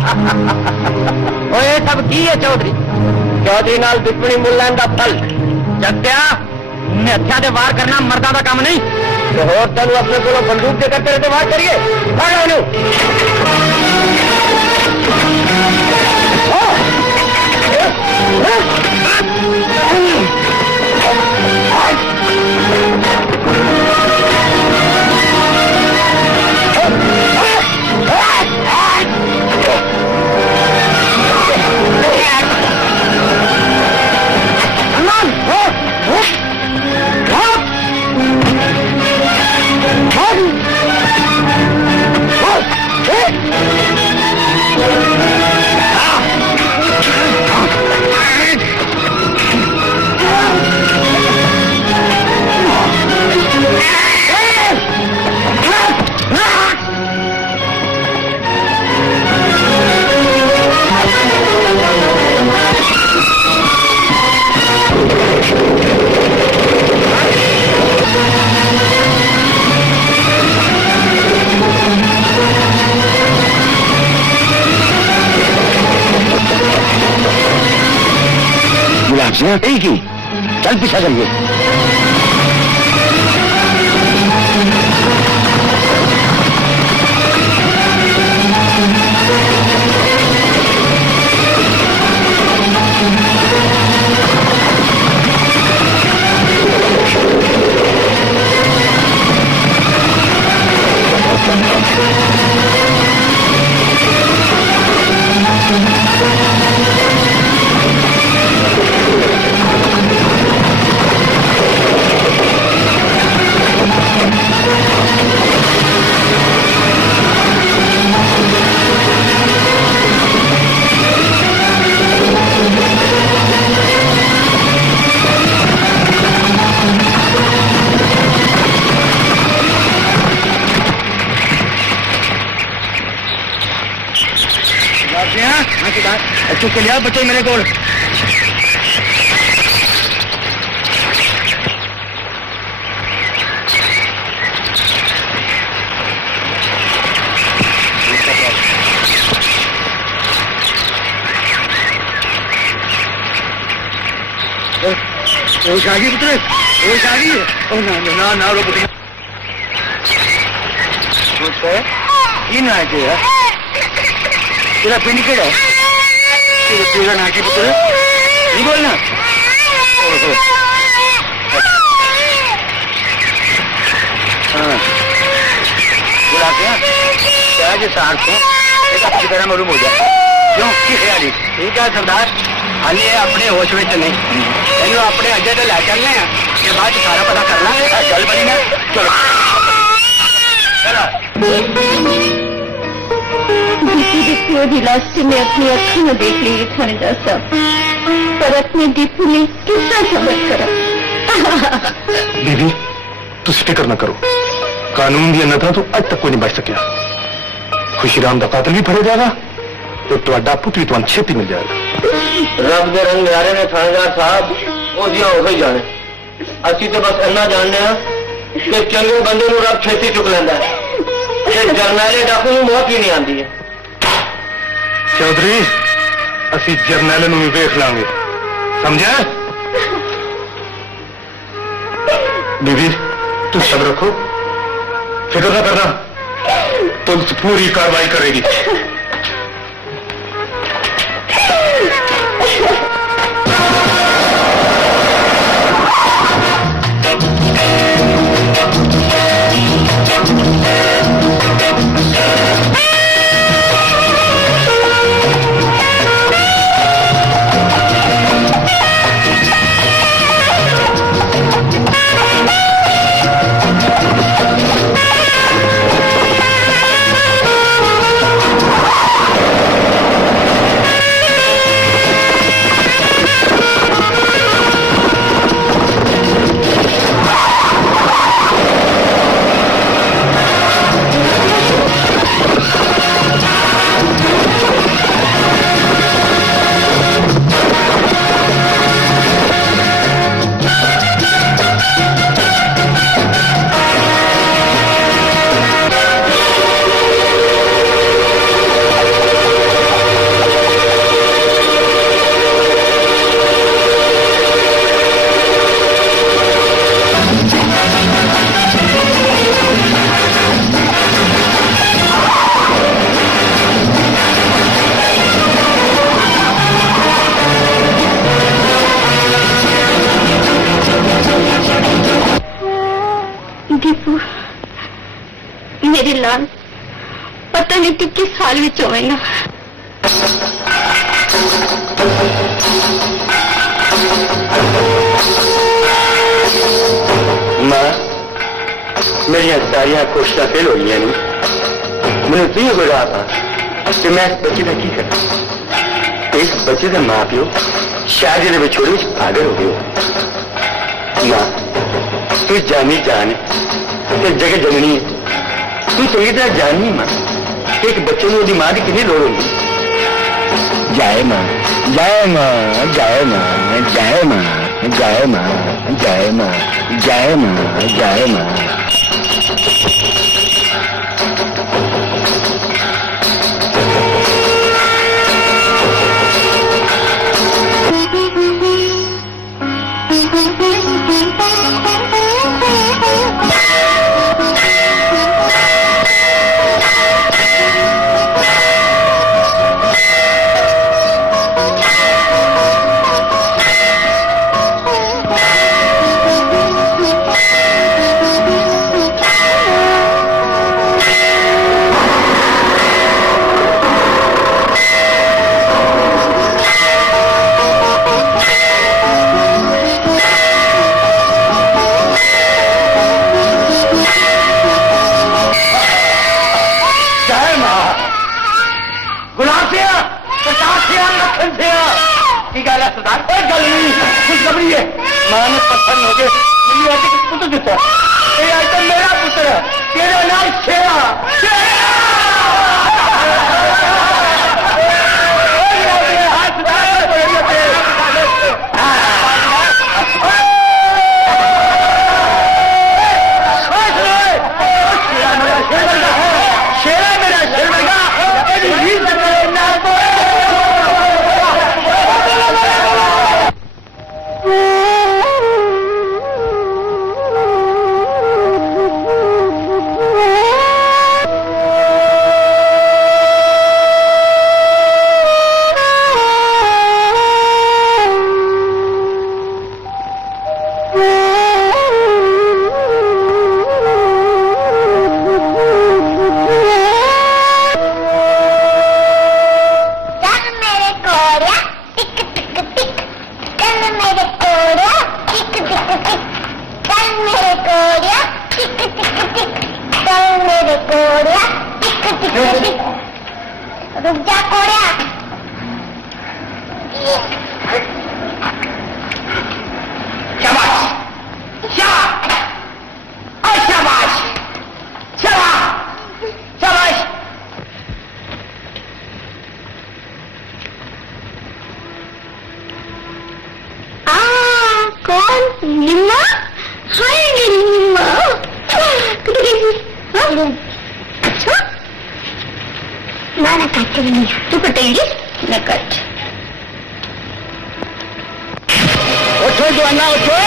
ओए सब की है चौधरी चौधरी नाल दुश्मनी मुल्लां दा फल जत्या हथियां दे वार करना मर्दां दा काम नहीं तो होर तेनू अपने कोलों बंदूक देकर तेरे ते वार करिए की चल पीछा करिए चुप के लिया बच्चे मेरे को शादी पुत्र शादी ना ना रो पुत्र ना तेरा पिंड केड़ा तेरा नाटी पुत्र नहीं बोलना बुला के सार को अच्छी तरह मालूम हो जाए क्यों किस ठीक है सरदार हाली अपने होश में नहीं इन अपने अजय तो लै चलने के बाद सारा पता करना चल बनी ना चलो लाश से मैं अपनी अखों में देख ली थानेदार साहब पर अपने दीपू ने कितना समझ करा दीदी तुम फिक्र न करो कानून की अन्यथा तो अज तक कोई नहीं बच सकिया खुशीराम का कातिल भी फड़े जाएगा तो तुहाडा पुत भी तुहानू छेती मिल जाएगा रब के रंग न्यारे ने थानेदार साहब वो जिया हो जाने असी तो बस इन्ना जानने कि चंगे बंदे को रब छेती चुक लेंदा है जरनैले डाकू मौत भी नहीं आती है चौधरी असी जरनैल भी वेख लांगे समझा बीबी तुम सब रखो फिक्र ना करना पुलिस पूरी कार्रवाई करेगी नहीं तू किस हाल विच होवेगा। मां मेरिया सारिया कोशिशें फेल हो गई नहीं, मैंने तू ही बोला था कि मैं इस बच्चे का की करा। इस बच्चे का मां प्यो शायद ये विछोड़े में पागल हो गए। मां तू जानी जान है, जगह जननी है, तू चंगी तरह जाननी मां कि एक बच्चे में उसकी मां की कितनी लोड़ होगी। जाए मां, जाए मां, जाए मां, जाए मां, जाए मां, जाए मां, जाए मां, जाए मां। मां ने पसंद हो गए पुत्र दिता, ये आइटम मेरा पुत्र है, तेरा नाम शेरा। शेरा मेरा शेर वर्गा रुक जा कोड़िया। शाबाश, शाबाश, शाबाश, शाबाश। कौन? निम्मा? हाय निम्मा। ना कट नहीं, तू कटेगी न कट। उठो जो अन्ना उठो।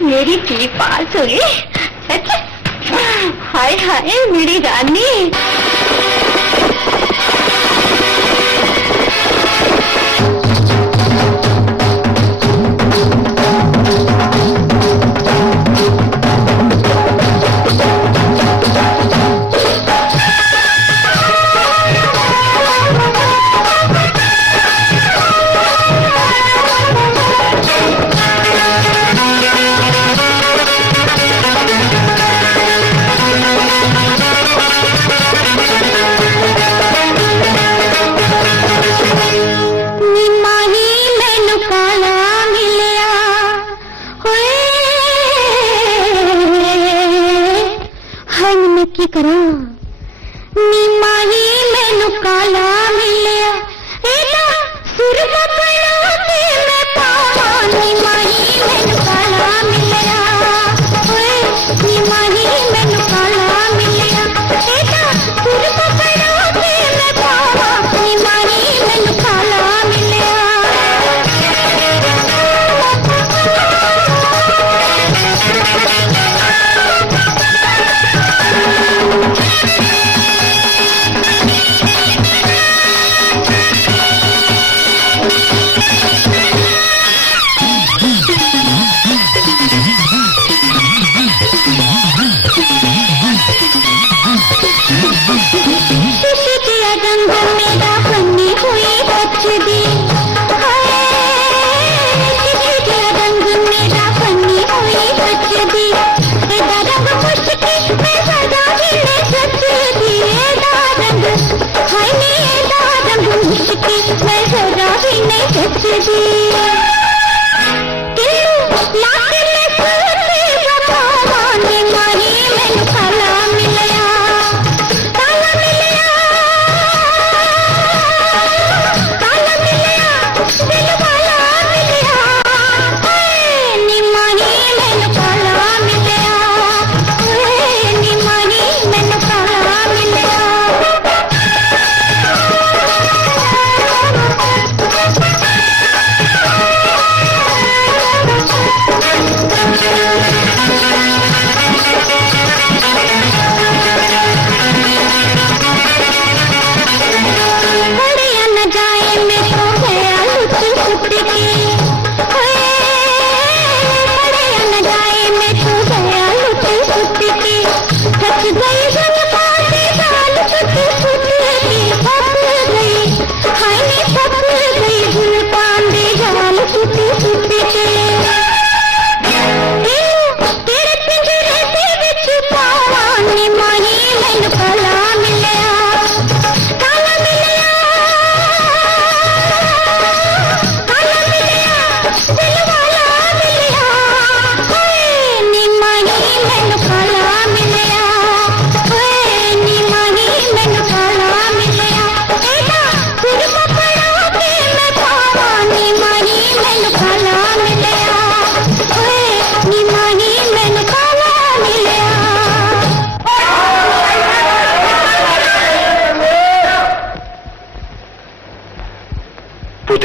मेरी थी पास हो गई सच। हाय हाय मेरी रानी। की करा नीमा ही मैनू काला मिलिया एदा सुर बकड़ा ते मैं पावा नीमा ही मैनू काला मिलिया ओए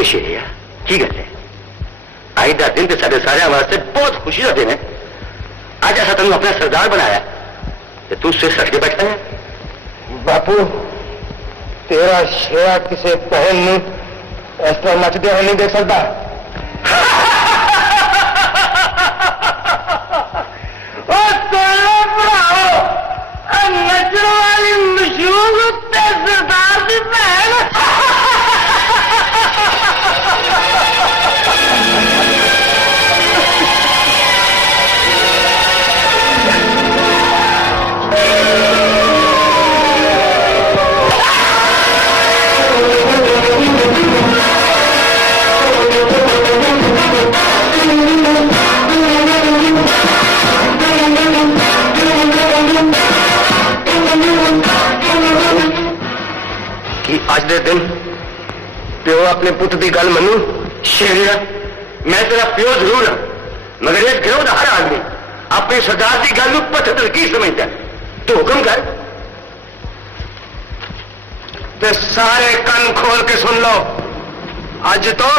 पुत शेरिया की गल है अज का दिन तो साढ़े सारे वास्ते बहुत खुशी का दिन है अज ऐसा तेन अपना सरदार बनाया तो तू सिर सट के बैठा है बापू तेरा शेरा किसी बहन में इस तरह नचते हुए नहीं देख सकता नचने वाली मशहूर सरदार की बहन अज दे दिन प्यो अपने पुत की गल मनू शेरिया मैं तेरा प्यो जरूर हाँ मगर इस गिरोह का हर आदमी अपने सरदार की गल पत्थर की समझता तू हुक्म कर ते सारे कन खोल के सुन लो अज तो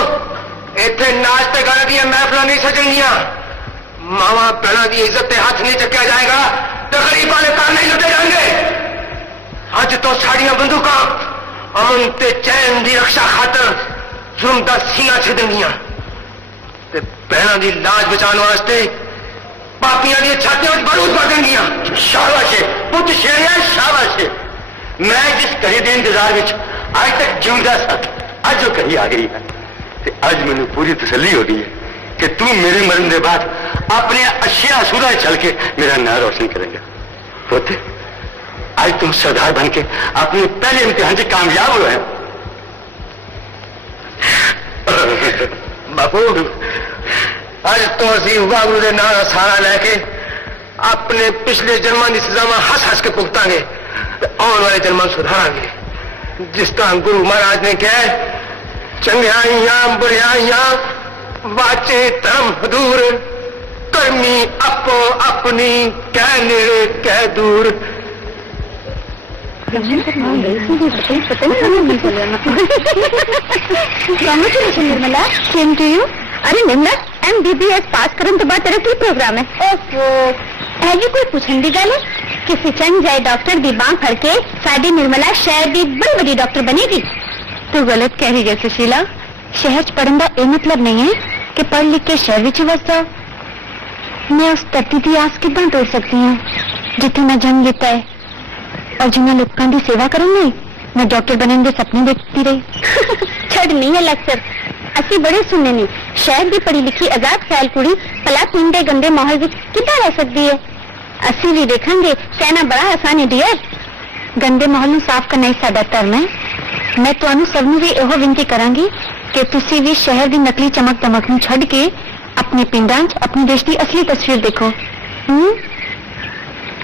इतने नाचते गाने दी महफिल नहीं सजनिया मावा भैनों की इज्जत से हाथ नहीं चक्या जाएगा तो गरीब वाले कान नहीं लुटे जाएंगे अज तो साड़ियां बंदूक अमन ते चैन की रक्षा खातर जुर्म का सीना छिदनिया भैनों की लाज बचाने वास्ते पापियां दी छातियों में बारूद भर देंगियां शाबाश है पुत शेरिया शाबाश है मैं जिस घड़ी के इंतजार में आज तक जीवता सा अज वो घड़ी आ गई है अज मैंने पूरी तसल्ली हो गई है कि तू मेरे मरण के बाद अपने अच्छे आंसू चल के मेरा नाम रोशन करेगा पुत आज तुम सरदार बन के अपने पहले इम्तिहान से कामयाब हुए हैं बापू आज तो असी वागुरु के नाम का सहारा लैके अपने पिछले जन्मों की सजावां हस हस के भुगतांगे आने वाले जन्मों सुधारांगे जिस तरह गुरु महाराज ने कहा चंगियाइयां बुरियाइयां वाचे धर्म दूर करनी अपो अपनी कह नेड़े कह दूर निर्मला सेम टू यू अरे निर्मला MBBS पास करने तो बाद तेरा की प्रोग्राम है ओफो है कोई पूछने की गल है किसी चंग जाए डॉक्टर दी बांह फड़ के साडी निर्मला शहर की बड़ी बड़ी डॉक्टर बनेगी तू गलत कह रही है सुशीला शहर च पढ़ने का यह मतलब नहीं है कि पढ़ लिख के शहर विच वस जाओ मैं उस धरती की आस किदां तोड़ सकती हूँ जिथे मैं जन्म लिता है और जिन्हें लोगों की सेवा करूंगी मैं डॉक्टर बनने के सपने देखती रही छड़ नहीं है लक्सर असी बड़े सुनने नहीं शहर की पढ़ी लिखी आजाद ख्याल कुड़ी भला पिंड के गंदे माहौल में कितना रह सकती है असी भी देखेंगे कहना बड़ा आसान है डियर गंदे माहौल में साफ करना ही साडा धर्म है मैं तुहानू सबनू भी यह विनती करांगी कि तुसी भी शहर की नकली चमक दमक नू छड्ड के अपने पिंडां च अपने देश की असली तस्वीर देखो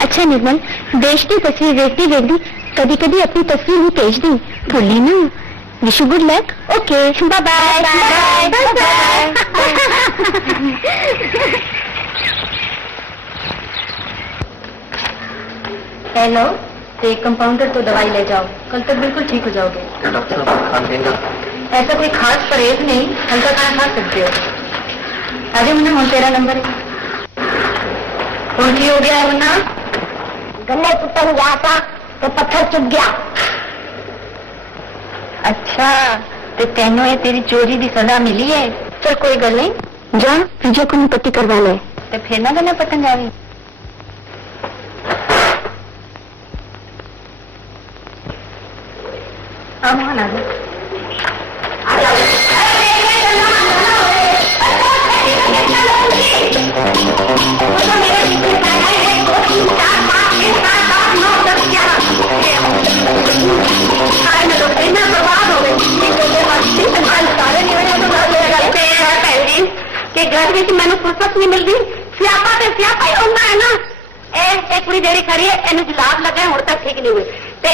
अच्छा निर्मल देश की तस्वीर देखती देखती कभी कभी अपनी तस्वीर भी भेज दी भूली ना wish you good luck okay bye bye bye hello एक कंपाउंडर तो दवाई ले जाओ कल तक बिल्कुल ठीक हो जाओगे डॉक्टर खान देंगे ऐसा कोई खास परहेज नहीं हल्का खाना खा सकते हो अरे मुझे हूँ तेरा नंबर कौन की हो गया है वरना गन्ने पुतंग गया था तो पत्थर चुप गया अच्छा तो तेनों ये तेरी चोरी की सजा मिली है चल कोई गल नहीं जा फिर को पट्टी करवा ले तो फिर ना गन्ने पतंग आ गई घर में मैंने फुर्सत नहीं मिलती सियापा तो सियापा ही होना है ना एक कुड़ी देरी खड़ी है इन जुलाब लगे हूं तक ठीक नहीं हुए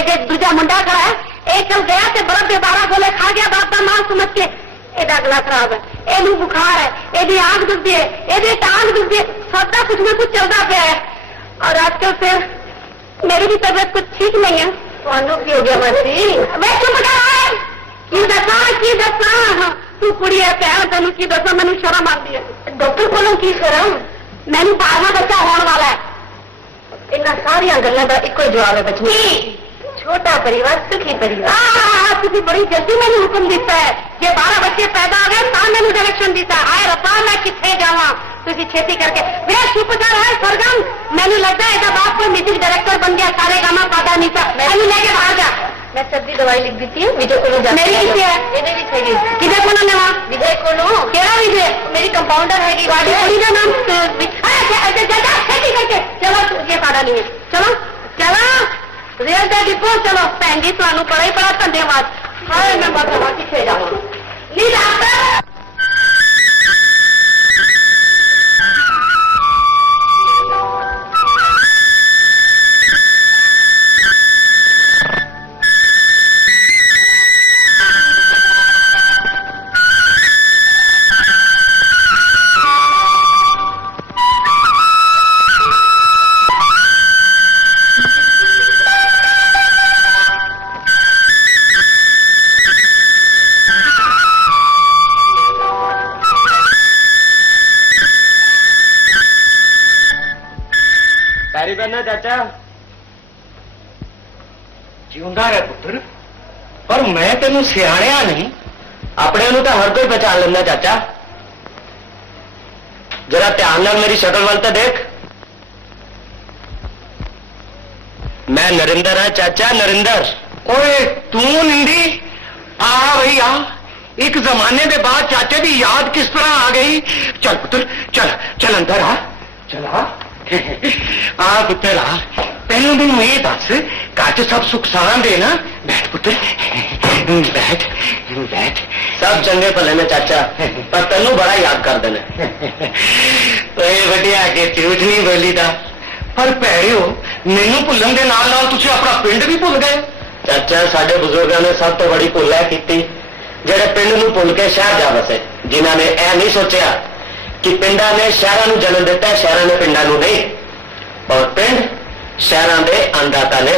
जो दूजा मुंडा खड़ा है एक कल गया से बर्फ के 12 गोले खा गया बाप का माल समझ के एदा गला खराब है एनू बुखार है एदी आंख दुखती है एदी टांग दुखती है सबका कुछ ना कुछ चलता पे है और आजकल फिर मेरी भी तबीयत कुछ ठीक नहीं है तो की हो गया मासी मैं चुप की दसा तू कुड़ी है भैन तेन की दसा मैनू शर्म आती है डॉक्टर को की शर्म मैनू 12वां बच्चा होने वाला है इन्ना सारिया गल्लां दा इक्को जवाब है बच्ची छोटा परिवार सुखी परिवार तुझे बड़ी जल्दी मैंने हुक्म दिता है जे 12 बच्चे पैदा हो गए ता मैंने डायरेक्शन दिता आए रब्बा मैं किथे जावां तुझे छेती करके मेरा शुक्रगुजार है सरगम मैंने लगता है बाप को म्यूजिक डायरेक्टर बन गया सारे गामा पादा नीचा मैंने लेके बाहर जा मैं सब्जी दवाई लिख दी थी विजय को जा मेरी किसी है ये भी सही किधर को ना लेवा विजय को नो केड़ा विजय मेरी कंपाउंडर है की गाड़ी कुड़ी का नाम जा छेती करके चलो ये पादा नहीं है चलो चलो रेल का डिपो चलो भैन जी तुहानू बड़ा ही बड़ा धन्यवाद हाय मैं बाबा किथे जावां नी डॉक्टर ਪੈਰੀ ਬੰਨਾ ਚਾਚਾ ਜਿਉਂਦਾ ਰਹਿ ਪੁੱਤਰ ਪਰ ਮੈਂ ਤੈਨੂੰ ਸਿਆਣਿਆ ਨਹੀਂ ਆਪਣੇ ਨੂੰ ਤਾਂ ਹਰ ਕੋਈ ਪਛਾਣ ਲੈਂਦਾ ਚਾਚਾ ਜਰਾ ਧਿਆਨ ਨਾਲ ਮੇਰੀ ਸ਼ਕਲ ਵੱਲ ਤਾਂ ਦੇਖ ਮੈਂ ਨਰਿੰਦਰ ਹਾਂ ਚਾਚਾ ਨਰਿੰਦਰ ਓਏ ਤੂੰ ਨਿੰਦੀ ਆ ਭਈ ਆ ਇੱਕ ਜ਼ਮਾਨੇ ਦੇ ਬਾਅਦ ਚਾਚੇ ਦੀ ਯਾਦ ਕਿਸ ਤਰ੍ਹਾਂ ਆ ਗਈ ਚੱਲ ਪੁੱਤਰ ਚੱਲ ਚੱਲ ਅੰਦਰ ਆ ਚੱਲ ਆ आ पुत्र आ पहले दिन ये दस घर सब सुख सां दे ना बैठ पुत्र बैठ बैठ सब चंगे भले ने चाचा पर तेनू बड़ा याद कर देना वड्डिया के झूठ नहीं बोली दा पर भैड़ियो मैनू भुलन दे नाल नाल तुसीं अपना पिंड भी भुल गए चाचा साडे बुजुर्गों ने सब तो बड़ी भुल है की जेड़े पिंड नूं भुल के शहर जा बसे जिन्हां ने यह नहीं सोचा कि पिंडा ने शहरों को जन्म दिता है शहरों ने पिंडा को नहीं और पिंड शहरों के अन्नदाता ने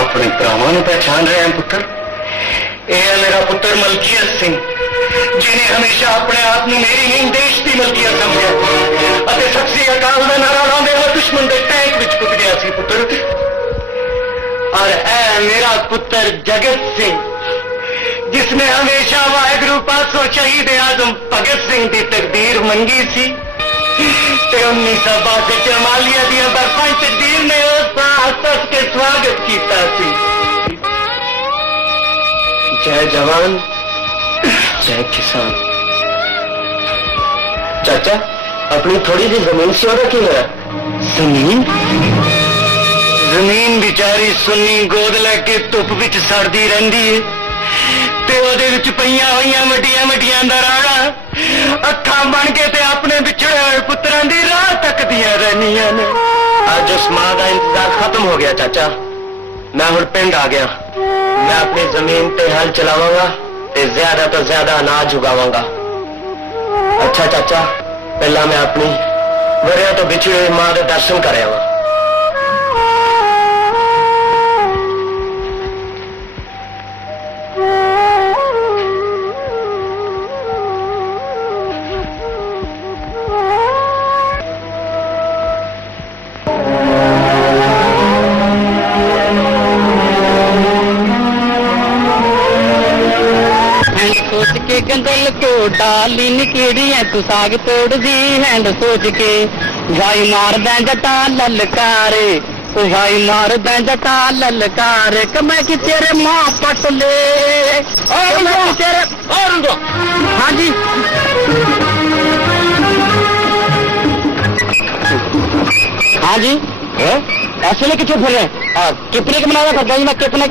अपने भरावां नूं पहचान रहे हैं पुत्र यह है मेरा पुत्र मलकीयत सिंह जिन्हें हमेशा अपने आप में मेरी नहीं देश की मलकीयत समझा सच्ची अकाल का नारा लाने हुए दुश्मन के टैंक में पुट गया सी पुत्र और है मेरा पुत्र जगत सिंह जिसने हमेशा वाहिगुरु पासों शहीद आजम भगत सिंह की तकदीर मंगी सी 1962 मालिया दिया बर्फाई तकदीर ने हस के स्वागत किया सी जय जवान जय किसान चाचा अपनी थोड़ी सी जमीन से रखी मेरा जमीन जमीन बिचारी सुन्नी गोद लैके धुप विच सड़दी रहिंदी है ते ओदे विच पईयां होईयां वड्डियां वड्डियां दराड़ां अखां बन के ते अपने विछड़े होए पुत्रां दी राह तकदियां रहनियां ने अज उस मां दा इंतजार खत्म हो गया चाचा मैं हुण पिंड आ गया मैं अपनी जमीन ते हल चलावांगा ते ज्यादा तो ज्यादा अनाज उगावांगा अच्छा चाचा पहला मैं अपनी वरिया तो बिछड़ी हुई मां के दर्शन कर आवा सोच के गंदल को डाली निकेड़ी है तू साग तोड़ दी हैंड सोच के भाई मार दें जटा ललकारे ओ भाई मार दें जटा ललकारे कमै की तेरे माँ पट ले और तेरे और हाँ जी हाँ जी ऐसे में कितने फिर रहे कितने का बनाया करता जी मैं कितने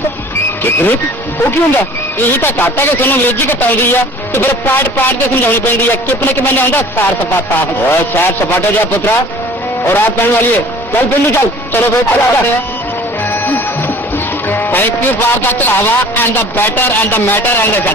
वो की होंगे यही तो घाटा कि सुनो अंग्रेजी घटाई है तो फिर पाट पाट के समझानी पड़ी है कितने के मैंने आऊंगा सैर सपाटा सैर सपाटा जा पुत्रा और आप कहने वाली है चल पिंडू चल चलो भाई थैंक यू फॉर द चढ़ावा and the better and the matter and the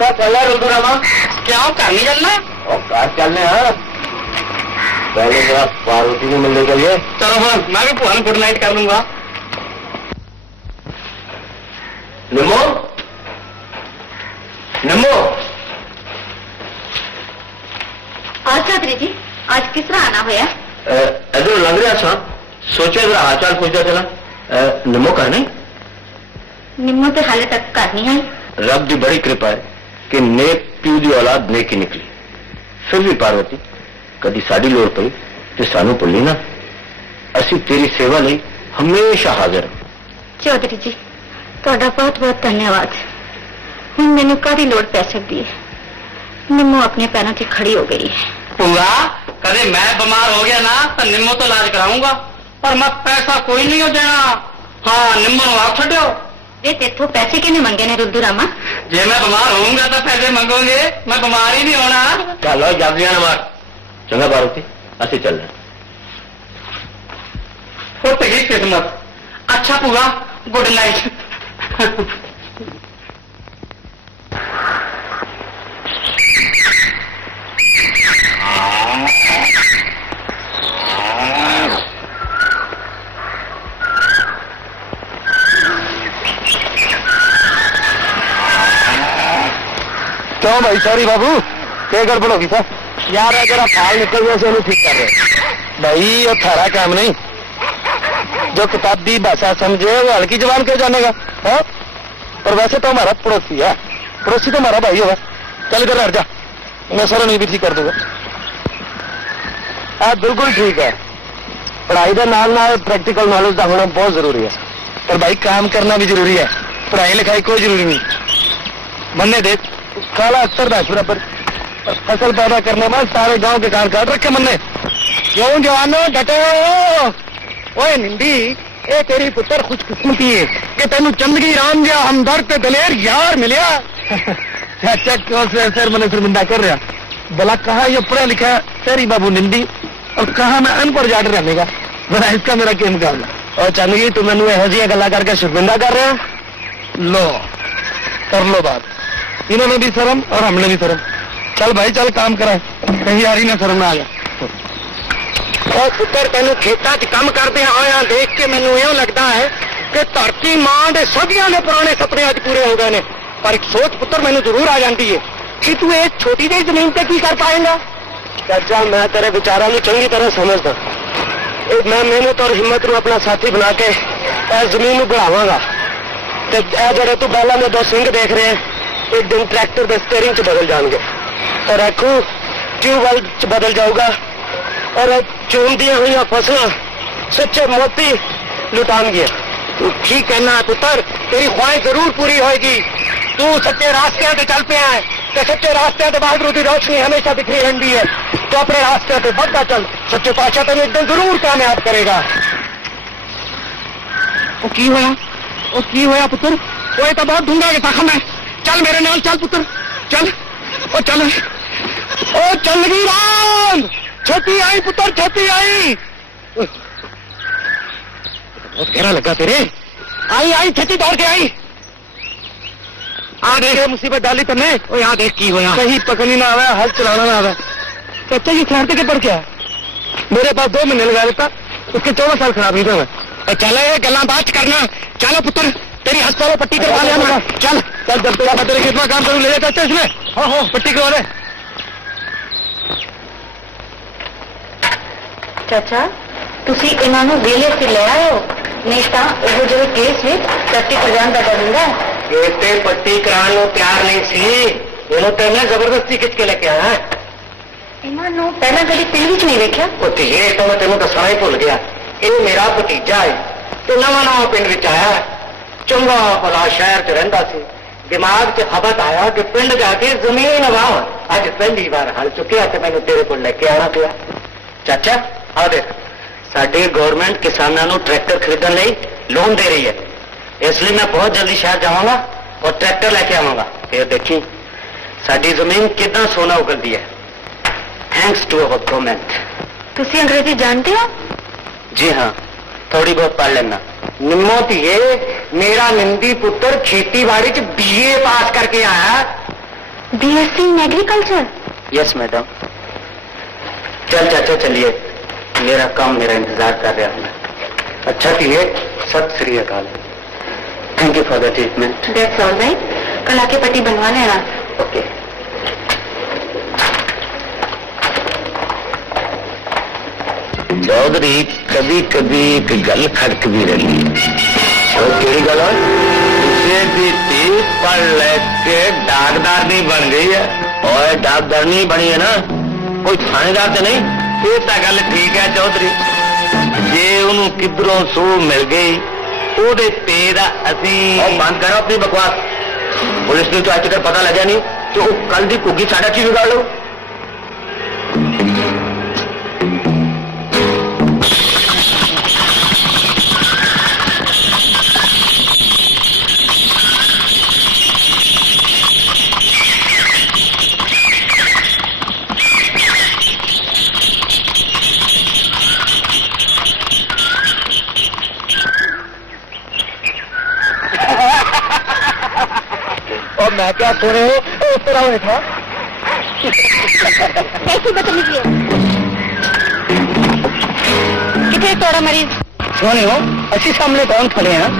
पुत्र चल रहा रुद्र रामा क्यों घर नहीं चलना? और कार चलने हाँ पहले जरा पार्वती को मिलने के लिए चलो फिर मैं भी भुआ गुड नाइट कर लूंगा। निम्मो निम्मो और चौधरी जी आज किस तरह आना होया? इधर लग रहा था सोचे जरा हाल चाल पूछता चला निम्मो कहा नहीं निम्मो तो हाले तक घर नहीं आई। रब की बड़ी कृपा है कि नेक प्यू की औलाद नेक ही निकली। फिर भी पार्वती कभी साड़ी लोड़ पई तो सानू भुल्ली ना, असी तेरी सेवा ਲਈ हमेशा हाजिर ਹਾਂ। चौधरी जी ਤੁਹਾਡਾ बहुत बहुत धन्यवाद। ਹੁਣ ਮੈਨੂੰ ਕਾਹਦੀ ਲੋੜ ਪੈ ਸਕਦੀ ਹੈ? निम्मो अपने पैरों से खड़ी हो गई है। भुआ कदे मैं बीमार हो गया ना तो निम्मो तो इलाज कराऊंगा, पर मैं पैसा कोई नहीं हो देना। हाँ निम्मो नु आप छड्यो। ये तेथों पैसे किने मंगे ने रुद्दू रामा? जे मैं बीमार होऊंगा तो पैसे मंगोगे, मैं बीमार ही नहीं होना। चलो जल्दी आना मार चंगा पार्वती असी चल रहे हो तेरी किस्मत। अच्छा भुआ गुड नाइट। क्यों भाई सॉरी बाबू क्या गड़बड़ होगी सर? यार जरा फाल निकल गया से ठीक कर रहे भाई, ये थारा काम नहीं। जो किताबी भाषा समझे वो हल्की जबान क्यों जानेगा? हाँ और वैसे तो हमारा पड़ोसी है, पड़ोसी तो हमारा भाई होगा। चल कर हट जा, मैं सारा नहीं भी ठीक कर दूंगा। हाँ बिल्कुल ठीक है, पढ़ाई का नाल नाल प्रैक्टिकल नॉलेज का होना बहुत जरूरी है, पर भाई काम करना भी जरूरी है। पढ़ाई लिखाई कोई जरूरी नहीं। मन्ने देख काला अक्सर दास बराबर फसल पैदा करने में सारे गांव के कान काट रखे मन्ने। क्यों जवानो डटो? ओए निंदी ए तेरी पुत्र खुशकिस्मती है कि तेनू चंदगी राम गया हमदर्द ते दलेर यार मिलिया। चाचा क्यों सर मैंने शर्मिंदा कर रहा भला? कहा ये पढ़ा लिखा तेरी बाबू निंदी और कहा मैं अनपढ़ जाट रहने का, बड़ा इसका मेरा क्या मुकाबला? और चंदगी तू मैनू यहो जी गल्ला करके शर्मिंदा कर रहा? लो कर लो बात, इन्होंने भी शर्म और हमने भी शर्म। चल भाई चल काम करा, कहीं यारी ना शर्म ना आ जाए। और पुत्र तेन खेता च काम करते आया देख के मैनू यो लगता है कि धरती मां दे सदियां दे पुराने सपने अज पूरे हो गए ने। पर एक सोच पुत्र मैनू जरूर आ जाती है कि तू इस छोटी जी जमीन पे की कर पाएगा। चाचा मैं तेरे विचारों को चंगी तरह समझदा, मैं मेहनत और हिम्मत नु अपना साथी बना के इस जमीन को बढ़ावांगा। ते जड़े तू बैलों में दो सिंह देख रहे हैं एक दिन ट्रैक्टर के स्टीयरिंग च बदल जाएंगे और आखू ट्यूबवेल च बदल जाऊगा और चुनदियां हुई फसलों सच्चे मोती लुटाएंगे। तू ठीक कहना है पुत्र, तेरी ख्वाहिश जरूर पूरी होगी। तू सच्चे रास्ते पे चल पे है तो सच्चे रास्ते पे बहादुर की रोशनी हमेशा दिखरी रहती है। तो अपने रास्ते पे बढ़ता चल, सच्चे पातशाह तेन एक दिन जरूर कामयाब करेगा। वो की होया पुत्र? वो तो बहुत ढूंढा के था मैं। चल मेरे नाल चल पुत्र चल, ओ चल, ओ चल गई राम, छेती आई पुत्र छेती आई। तेरा लगा तेरे, आई आई छेती दौड़ के आई। आ देख मुसीबत डाली तुमने। ओ यहाँ देख की होया, कहीं पकड़नी ना आवे, हल चलाना ना आवे। चाचा ये खिलाड़ते के पड़ क्या है? मेरे पास 2 महीने लगा देता, उसके 14 साल खराब नहीं था। चलो ये गल्ला बात करना, चलो पुत्र तेरी अस्पताल पट्टी करवा लिया मैं। चल चल जब तक तेरे कितना काम करूँ ले जाते इसमें। हाँ पट्टी करवा दे। चाचा तुसी इन्हां नूं वेले ते ले आयो, नहीं तां इहो जिहे केस विच पट्टी करवाउण दा डर हुंदा है। केस ते पट्टी कराने को तैयार नहीं सी, इन्हों ते मैं जबरदस्ती खिंच के लेके आया। इन्हां नूं पहलां कदी पिंड विच नहीं वेख्या? ये तो मैं तेनों दसना ही भुल गया, ये मेरा भतीजा है तो नवा नवा पिंड विच आया, चंगा भला शहर च रहिंदा सी। दिमाग च खबत आया कि पिंड जाके जमीन वाह, अज पहली बार हल चुकिया तो मैंने तेरे को लेके आना पिया। चाचा आ देख साडी गवर्नमेंट किसानों को ट्रैक्टर खरीदने लई लोन दे रही है, इसलिए मैं बहुत जल्दी शहर जावांगा और ट्रैक्टर लेके आवांगा। फिर देखी साडी जमीन कितना सोना उगलती है, थैंक्स टू अवर गवर्नमेंट। तुसी अंग्रेजी जानते हो? जी हाँ थोड़ी बहुत पढ़ लेना। निम्मो धीए मेरा निंदी पुत्र खेतीबाड़ी च BA पास करके आया, BSc in agriculture. Yes madam. चल चाचा चलिए, मेरा काम मेरा इंतजार कर रहा है। अच्छा ठीक, सत श्री अकाल। Thank you for the treatment. That's all right, कल आके पट्टी बनवा लेना। ओके। चौधरी कभी कभी एक गल खड़क भी रही। केड़ी गल पढ़ लेके डाकदार नहीं बन गई है। और डाकदार नहीं बनी है ना, कोई थानेदार तो नहीं। ये तो गल ठीक है चौधरी, जे उन्होंने किधरों सू मिल गई ओदे पे दा असी बंद करो अपनी बकवास। पुलिस ने तो अज तक पता लगा नहीं तो कल दी घुग्गी साढ़ा की बिगाड़ लो। और मैं क्या सुने उस तरह बैठा कैसी बदतमीजी है? कितने तोड़ा मरीज? सोने हो अच्छी सामने कौन खड़े हैं?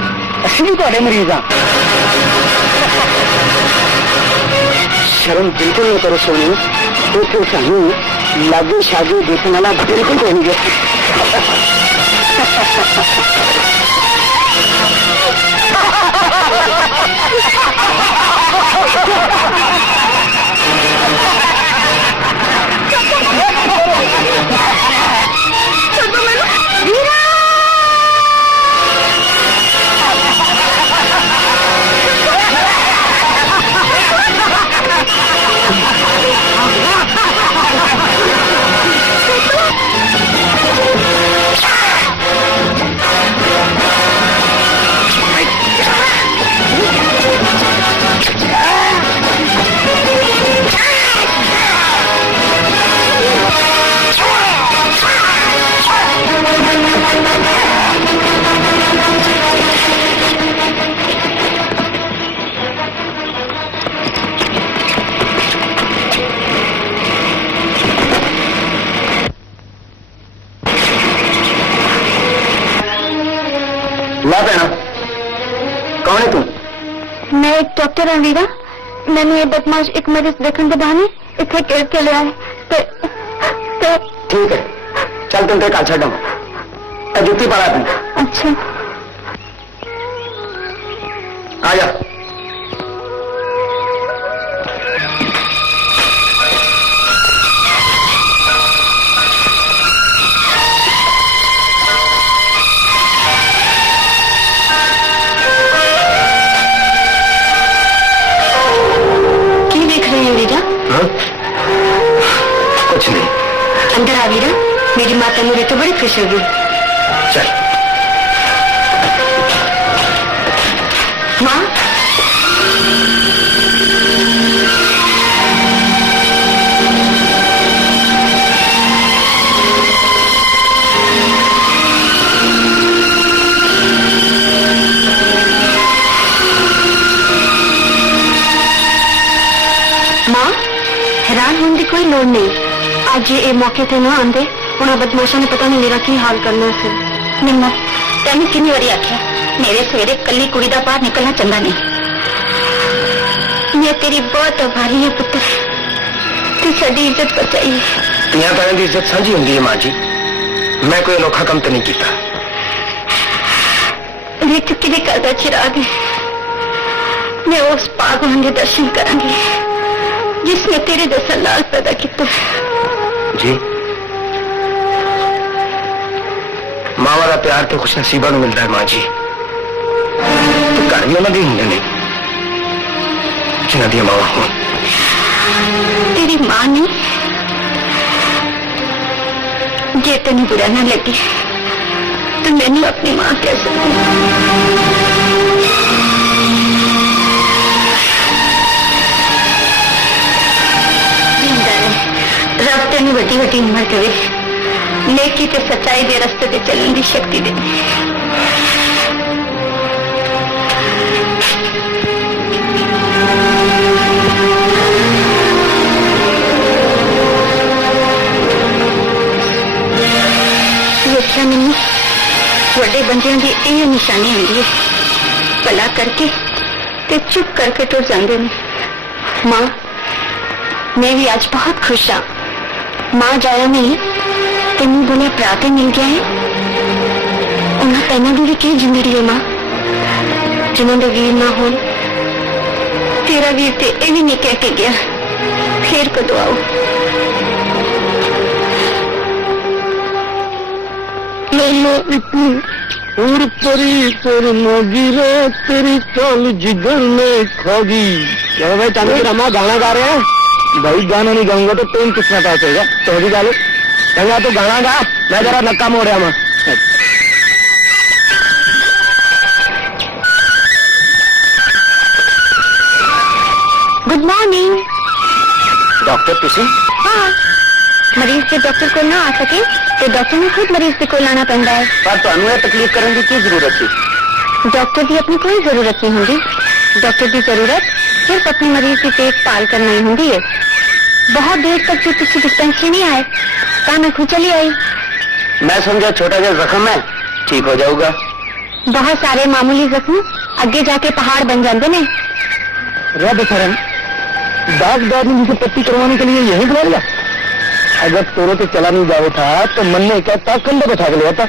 असि भी थोड़े मरीज हाँ। शर्म बिल्कुल नहीं करो सोनी, तो फिर सानू लागू शागू देखने वाला बिल्कुल कहेंगे। ला भैना, कौन है तू? मैं एक डॉक्टर हाँ वीरा। मैंने ये बदमाश एक मरीज देखने के बहाने इतने केयर के लिया है। ठीक है, चल तुम कल छो जुत्ती पड़ा अपनी। अच्छा आ जा। कुछ नहीं। अंदर आ वीरा, मेरी माता मुझे तो बड़ी खुश होगी। चल। माँ, माँ हैरान होने की कोई लोड़ नहीं। आज ये मौके थे ना आंदे, उन्हें बदमाशा ने पता नहीं मेरा की हाल करना से। निम्मा तेन कितनी बारी आख्या मेरे सवेरे कली कुड़ी दा बाहर निकलना चंगा नहीं। मैं तेरी बहुत आभारी है पुत्र, तू साडी इज्जत बचाई। तियां भैन की इज्जत साझी होंगी है मां जी, मैं कोई अनोखा काम तो नहीं किया। मैं चुकी भी करदा चिराग है, मैं उस पागवान के दर्शन करांगी जिसने तेरे जैसा लाल पैदा किया। जी मावा का प्यार तो खुश नसीबा में मिलता है मां जी, तो घर भी उन्होंने होंगे नहीं जिन्हों दी मावा हो। तेरी मां नहीं, जे तेन बुरा ना लगे तो मैंने अपनी मां कह सकती। रब तेन वड्डी वड्डी उम्र करे, नेकी ते सच्चाई के रस्ते ते चलने की शक्ति दे। बंदियों की यही निशानी होती है, भला करके ते चुप करके टुर जाते हैं। मां, मैं भी आज बहुत खुश हाँ। मां जाया नहीं तेन बोले भरा तो मिल गया है। उन्हें तेना भी की जिंदगी है मां, जिन्होंने वीर ना हो। तेरा वीर ते ये भी नहीं कह के गया फिर कदों आओ। उड़ परी तेरी मोगी रे, तेरी चाल जिगर में खागी। क्यों भाई चांदी रामा गाना गा रहे हैं? भाई गाना नहीं गाऊंगा तो तुम किसमें पास होगा? तो भी गा लो। चंगा तो गाना गा, मैं जरा नक्का मोड़िया मैं। गुड मॉर्निंग डॉक्टर तुसी? हाँ, मरीज के डॉक्टर को ना आ सके तो डॉक्टर ने खुद मरीज के कोल आना पैंदा है। पर तुहानू ये तकलीफ करने की की जरूरत थी? डॉक्टर की अपनी कोई जरूरत नहीं होगी। डॉक्टर की जरूरत सिर्फ अपने मरीज की देखभाल करना ही होती है। बहुत देर तक जो किसी डिस्पेंसरी नहीं आए तो मैं खुद चली आई। मैं समझा छोटा सा जख्म है, ठीक हो जाऊगा। बहुत सारे मामूली जख्म आगे जाके पहाड़ बन जाते हैं। रब शरण, दागदार ने जिसे पट्टी करवाने के लिए यही बुला लिया। अगर तोरो तो चला नहीं जावे था तो मन ने कहता कंधे बैठा के लिया था।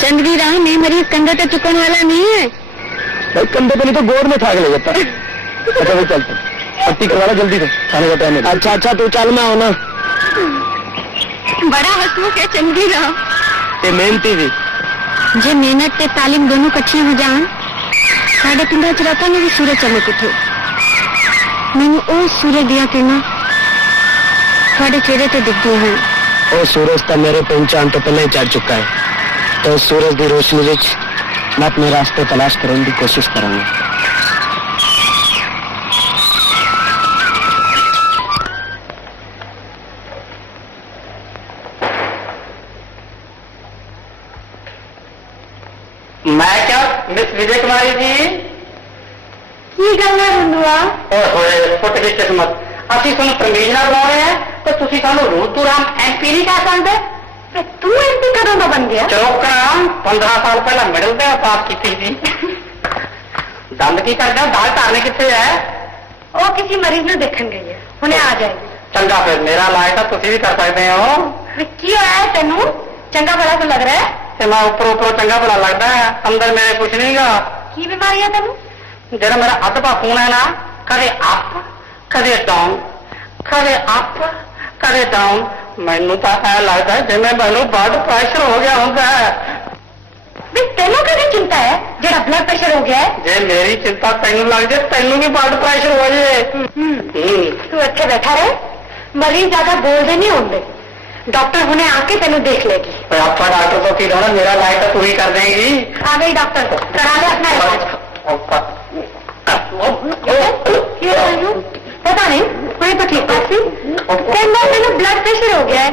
चंद्री राह में मरीज कंधे पे चुकने वाला नहीं है। भाई कंधे पे नहीं तो गोर में उठा के ले जाता। अच्छा भाई चल, पट्टी करवाना जल्दी से, खाने का टाइम है। अच्छा तू चल, मैं आना। बड़ा हंसमुख है चंद्री राह। ते मेहनती भी जे मेहनत ते तालीम दोनों कट्ठियां हो जान, साढ़े पिंडा च रातां में भी सूरज चमक उठे। मैनू ओ सूरज दिया किरणा थोड़े चेहरे ते दिखती हैं। ਉਹ सूरज तो मेरे पहचान तो पहले ही चढ़ चुका है। तो सूरज की रोशनी विच मैं अपने रास्ते तलाश करने की कोशिश करूंगा। मैं क्या मिस विजय कुमारी जी? की गल है बंदुआ? फुट की किस्मत, ਅਸੀਂ ਤੁਹਾਨੂੰ ਪ੍ਰਮੇਜ ਨਾਲ ਬੁਲਾ ਰਹੇ ਹਾਂ ਤੇ ਤੁਸੀਂ ਸਾਨੂੰ ਰੂਤੂ ਰਾਮ ਐਮਪੀ ਨਹੀਂ ਕਹਿ ਸਕਦੇ। तू एमपी कदों दा बन गया? ਚੌਕਾ 15 ਸਾਲ ਪਹਿਲਾਂ ਮਿਡਲ ਤੇ ਪਾਸ ਕੀਤੀ ਸੀ। ਦੰਦ ਕੀ ਕਰਦਾ? ਦਾਲ ਧਾਰਨੇ ਕਿੱਥੇ ਹੈ? ਉਹ किसी मरीज ਨੂੰ ਦੇਖਣ ਗਈ ਹੈ, ਹੁਣੇ ਆ ਜਾਏਗੀ। ਚੰਗਾ ਫਿਰ ਮੇਰਾ ਇਲਾਜ ਤਾਂ ਤੁਸੀਂ ਵੀ ਕਰ ਸਕਦੇ ਹੋ। ਕੀ ਹੋਇਆ ਹੈ ਤੈਨੂੰ? ਚੰਗਾ ਭਲਾ ਤਾਂ ਲੱਗ ਰਿਹਾ ਹੈ। ਤੇ ਮੈਂ ਉੱਪਰੋਂ ਚੰਗਾ ਭਲਾ ਲੱਗਦਾ ਹੈ, ਅੰਦਰ ਮੇਰੇ ਕੁਝ ਨਹੀਂਗਾ। ਕੀ ਬਿਮਾਰੀ ਹੈ ਤੈਨੂੰ? ਜਿਹੜਾ ਮੇਰਾ ਅੱਧਾ ਖੂਨ ਹੈ ਨਾ, ਕਦੇ ਅਪ ਕਦੇ ਡਾਊਨ, ਕਦੇ ਅਪ ਕਦੇ ਡਾਊਨ। ਮੈਨੂੰ ਤਾਂ ਐ ਲੱਗਦਾ ਜਿਵੇਂ ਮੈਨੂੰ ਬਲੱਡ ਪ੍ਰੈਸ਼ਰ ਹੋ ਗਿਆ ਹੁੰਦਾ ਹੈ। ਵੀ ਤੈਨੂੰ ਕਿਹਦੀ ਚਿੰਤਾ ਹੈ ਜਿਹੜਾ ਬਲੱਡ ਪ੍ਰੈਸ਼ਰ ਹੋ ਗਿਆ ਹੈ? ਜੇ ਮੇਰੀ ਚਿੰਤਾ ਤੈਨੂੰ ਲੱਗ ਜੇ, ਤੈਨੂੰ ਵੀ ਬਲੱਡ ਪ੍ਰੈਸ਼ਰ ਹੋ ਜੇ। ਤੂੰ ਇੱਥੇ ਬੈਠਾ ਰਹਿ, ਮਰੀਜ਼ ਜ਼ਿਆਦਾ ਬੋਲਦੇ ਨਹੀਂ ਹੁੰਦੇ। डॉक्टर हुने आके तेन देख लेगी। आपका डॉक्टर तो की ना, मेरा इलाज तो तू ही कर देगी। आ गई डॉक्टर, करा ले अपना इलाज। पता नहीं मैं तो ठीक थी, तेन ब्लड प्रेशर हो गया है।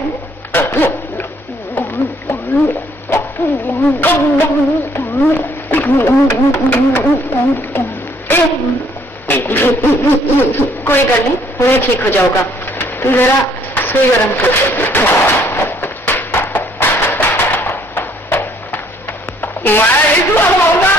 कोई गल नहीं, हुणे ठीक हो जाओगा। तू जरा सुई गरम कर। मैं ही दुआऊंगा।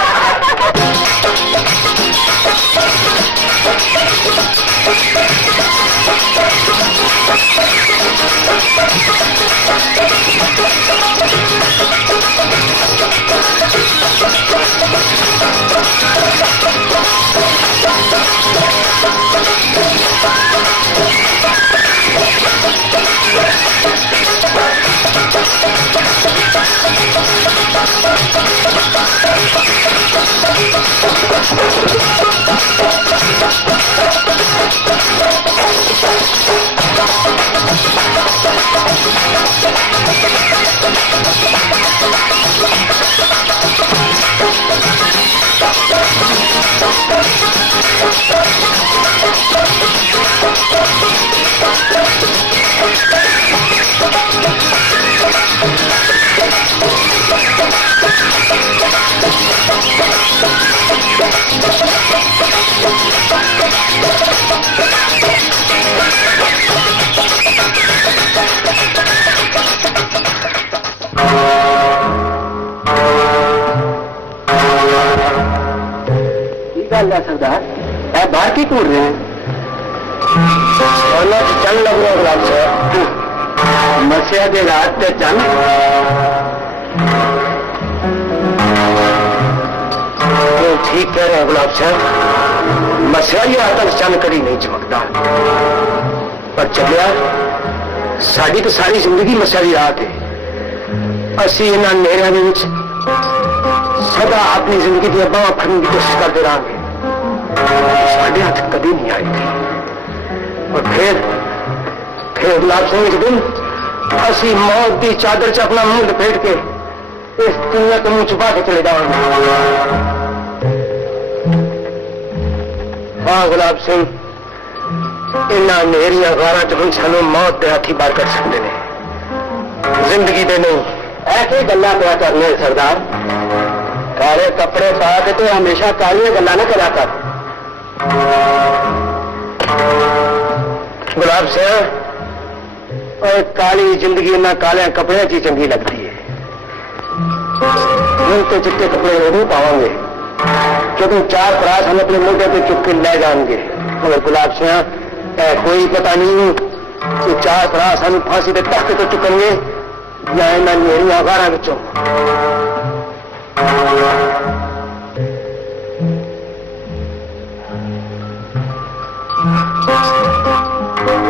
बाहर की कूद रहे हैं चल लग रहा गुलाब साहब मसिया के रात पे चल ठीक कह रहे हैं गुलाब साहब मसिया ही आतंक चंद कड़ी नहीं चमकता पर चलिया साड़ी तो सारी जिंदगी मसिया की रात है असी इन्होंने नेरिया के विच सदा अपनी जिंदगी की बाह फड़ने की कोशिश करते रहेंगे साढ़े हाथ कभी नहीं आई थी और फिर गुलाब सिंह एक दिन असी मौत की चादर च अपना मुंह लपेट के इस दुनिया को मुंह छुपा के चले जाएंगे हाँ गुलाब सिंह इन्होंने मेरिया गारा च हम सानू मौत के हाथी बार कर सकते हैं जिंदगी दे नहीं ऐसे गल्ला क्या करने सरदार काले कपड़े पा के तो हमेशा कालियां गल्ला न करा कर गुलाब सिंह और काली जिंदगी ना काले कपड़े की चंगी लगती है हम तो चिट्टे कपड़े जरूर पावांगे क्योंकि चार परास हम अपने मोटे पे चुप के ले जाएंगे मगर गुलाब सिंह कोई पता नहीं कि चार परास हम फांसी के तख्त तो चुकेंगे या इन्हें मेरी आगारा बच्चों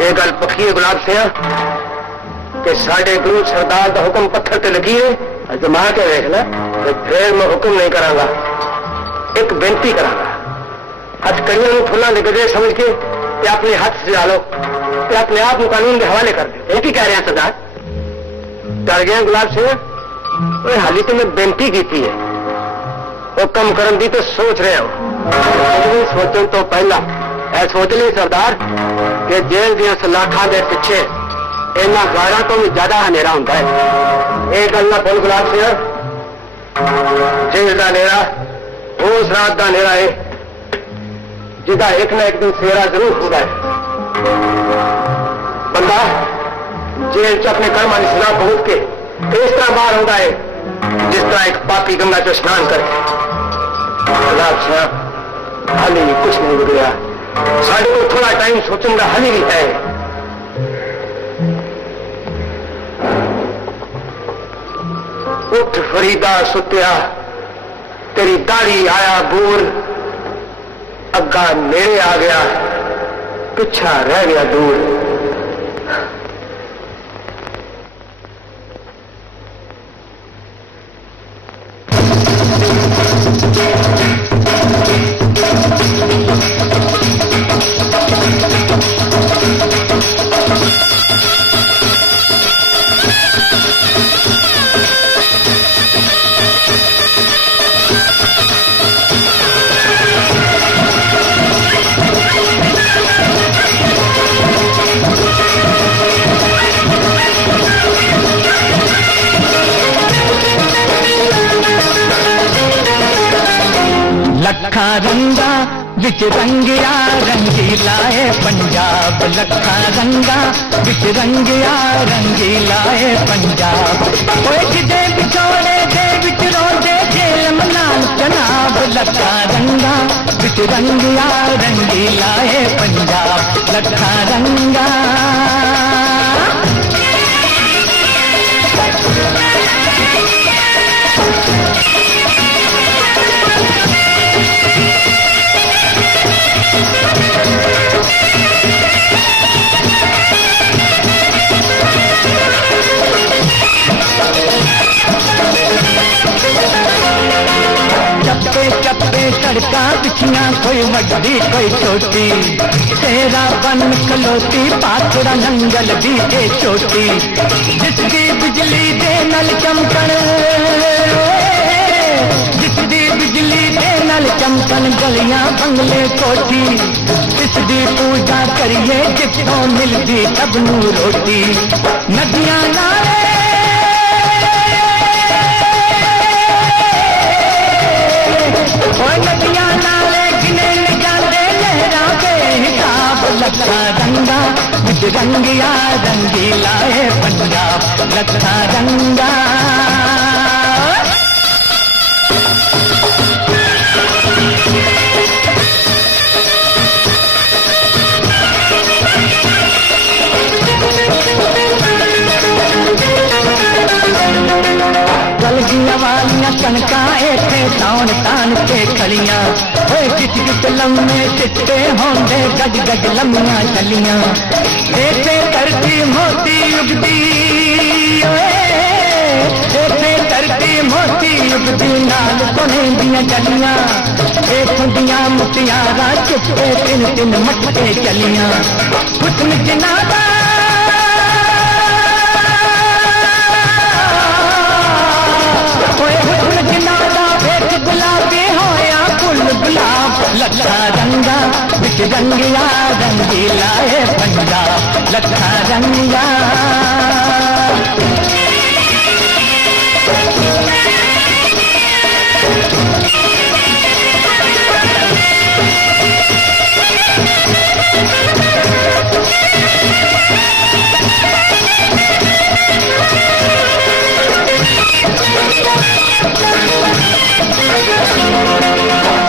ये गल पक्की है गुलाब सिंह कि साढ़े गुरु सरदार का हुक्म पत्थर ते लगी है जमा के देख ला तो फिर मैं हुक्म नहीं करांगा एक बेनती करांगा हथकड़ियों में फुला गजे समझ के अपने हाथ से डालो अपने आप को कानून के हवाले कर दे एक ही कह रहे हैं सरदार डर गए गुलाब सिंह हाली तो मैं बेनती की है हुक्म करन दी तो सोच रहे हो सोचने तो पहला सोच ली सरदार कि जेल दिया सलाखा के पिछे इन्ना गारा तो भी ज्यादा हनेरा होता है एक गल ना बोल गुलाब सिंह जेल का नेरा उस रात का नेरा है जिदा एक ना एक दिन सेरा जरूर होगा है बंदा जेल च अपने कर्मा की सलाह पहुंच के इस तरह बाहर होता है जिस तरह एक पापी गंगा च स्नान करके गुलाब सिंह हाली कुछ नहीं बिगड़िया साढ़े को थोड़ा टाइम सोचने का हाली भी है उठ फरीदा सुत्या तेरी दाढ़ी आया बूर अग्गा नेड़े आ गया पिछा रह गया दूर लखा रंगा विच रंगिया रंगीला है पंजाब लखा रंगा विच रंगिया रंगीला है पंजाब ओए जिदे बिछोड़े दे विच रोंदे जेल मनान जनाब लखा रंगा विच रंगिया रंगीला है पंजाब लखा रंगा चप्पे चप्पे सड़का पिछना कोई वड्डी कोई छोटी तेरा बन खलोती पाथड़ा नंगल दी के छोटी जिसकी बिजली दे नल चमकन जिसकी बिजली दे नल चमकन गलियां बंगले कोठी इसकी पूजा करिए जितों मिलती सबनू रोटी नदियां नाले नदियां नाले गिने जाते लहरा के हिसाब लखा रंगा विच रंगिया रंगीला है पंजाब लखा रंगा पाउन तान के खड़ियां, किच किच लम्मे चिट्टे होंदे गज गज लम्मियां चलियां, ऐसे करती मोती उगदी, ऐसे करती मोती उगदी नाल सोने दियां गलियां, देखदियां मुटियारा चिट्टे तिन तिन मटके चलियां, हुस्न जिनादा गुलाबी होया फुल गुलाब, लखा रंगा बिच रंगिया रंगीला है पंजाब, लखा रंगिया।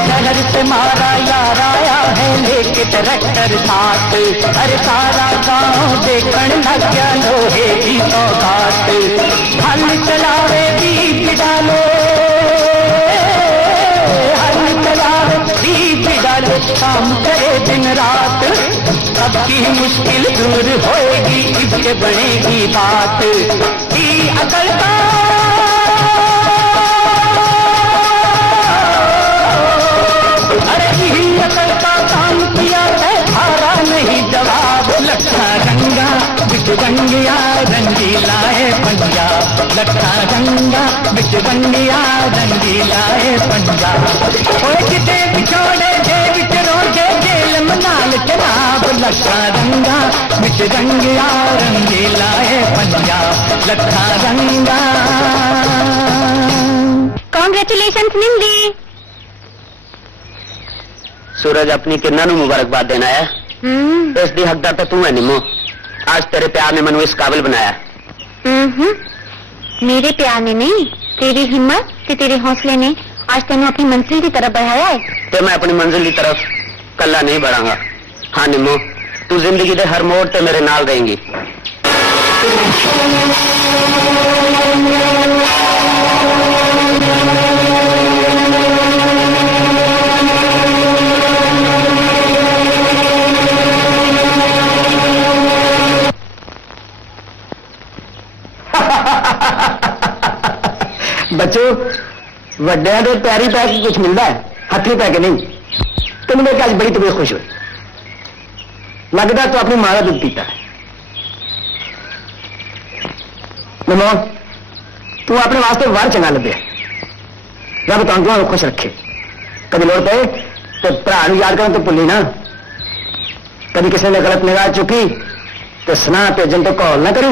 शहर से मारा यार आया है लेके ट्रैक्टर साथ, अरे सारा गांव देखने लग गया लोहे की सौगात, हल चलावे बीज डाले, हल चलावे बीज डाले, काम करे दिन रात, सबकी मुश्किल दूर होएगी इससे बनेगी बात, की अकल का अकल का काम किया है हारा नहीं जवाब, लखा रंगा बिच रंगिया रंगीला है पंजाब, लखा रंगा बिच रंगिया रंगीला है पंजाब, किते बिछोड़े जे बिच रोजे जेल मनाल जनाब, लखा रंगा बिच रंगिया रंगीला है पंजाब, लखा रंगा। कॉन्ग्रेचुलेशंस निंदी। सूरज अपनी किन्ना नू मुबारकबाद देना है, इस दी हकदार तो तू है निमो, आज तेरे प्यार ने मैनू इस काबिल बनाया। मेरे प्यार ने नहीं, तेरी हिम्मत ते तेरे हौसले ने आज तेनू अपनी मंजिल की तरफ बढ़ाया है। तो मैं अपनी मंजिल की तरफ कल्ला नहीं बढ़ाऊंगा। हाँ निमो, तू जिंदगी के हर मोड़ पे मेरे नाल रहेंगी। बच्चों वड्डिया के पैरी पै के कुछ मिलता है, हथी पै के नहीं। तुम देख आज बड़ी तबीयत खुश हुई, लगता तो अपनी मां का दूध पीता है। नमो तू अपने वास्ते वार चंगा लगे, रब तुम खुश रखे। कभी लोड़ पे तो भरा याद करो तो भुली ना, कभी किसी ने गलत निगाह चुकी तो सुना भेजन तो कॉल ना करी।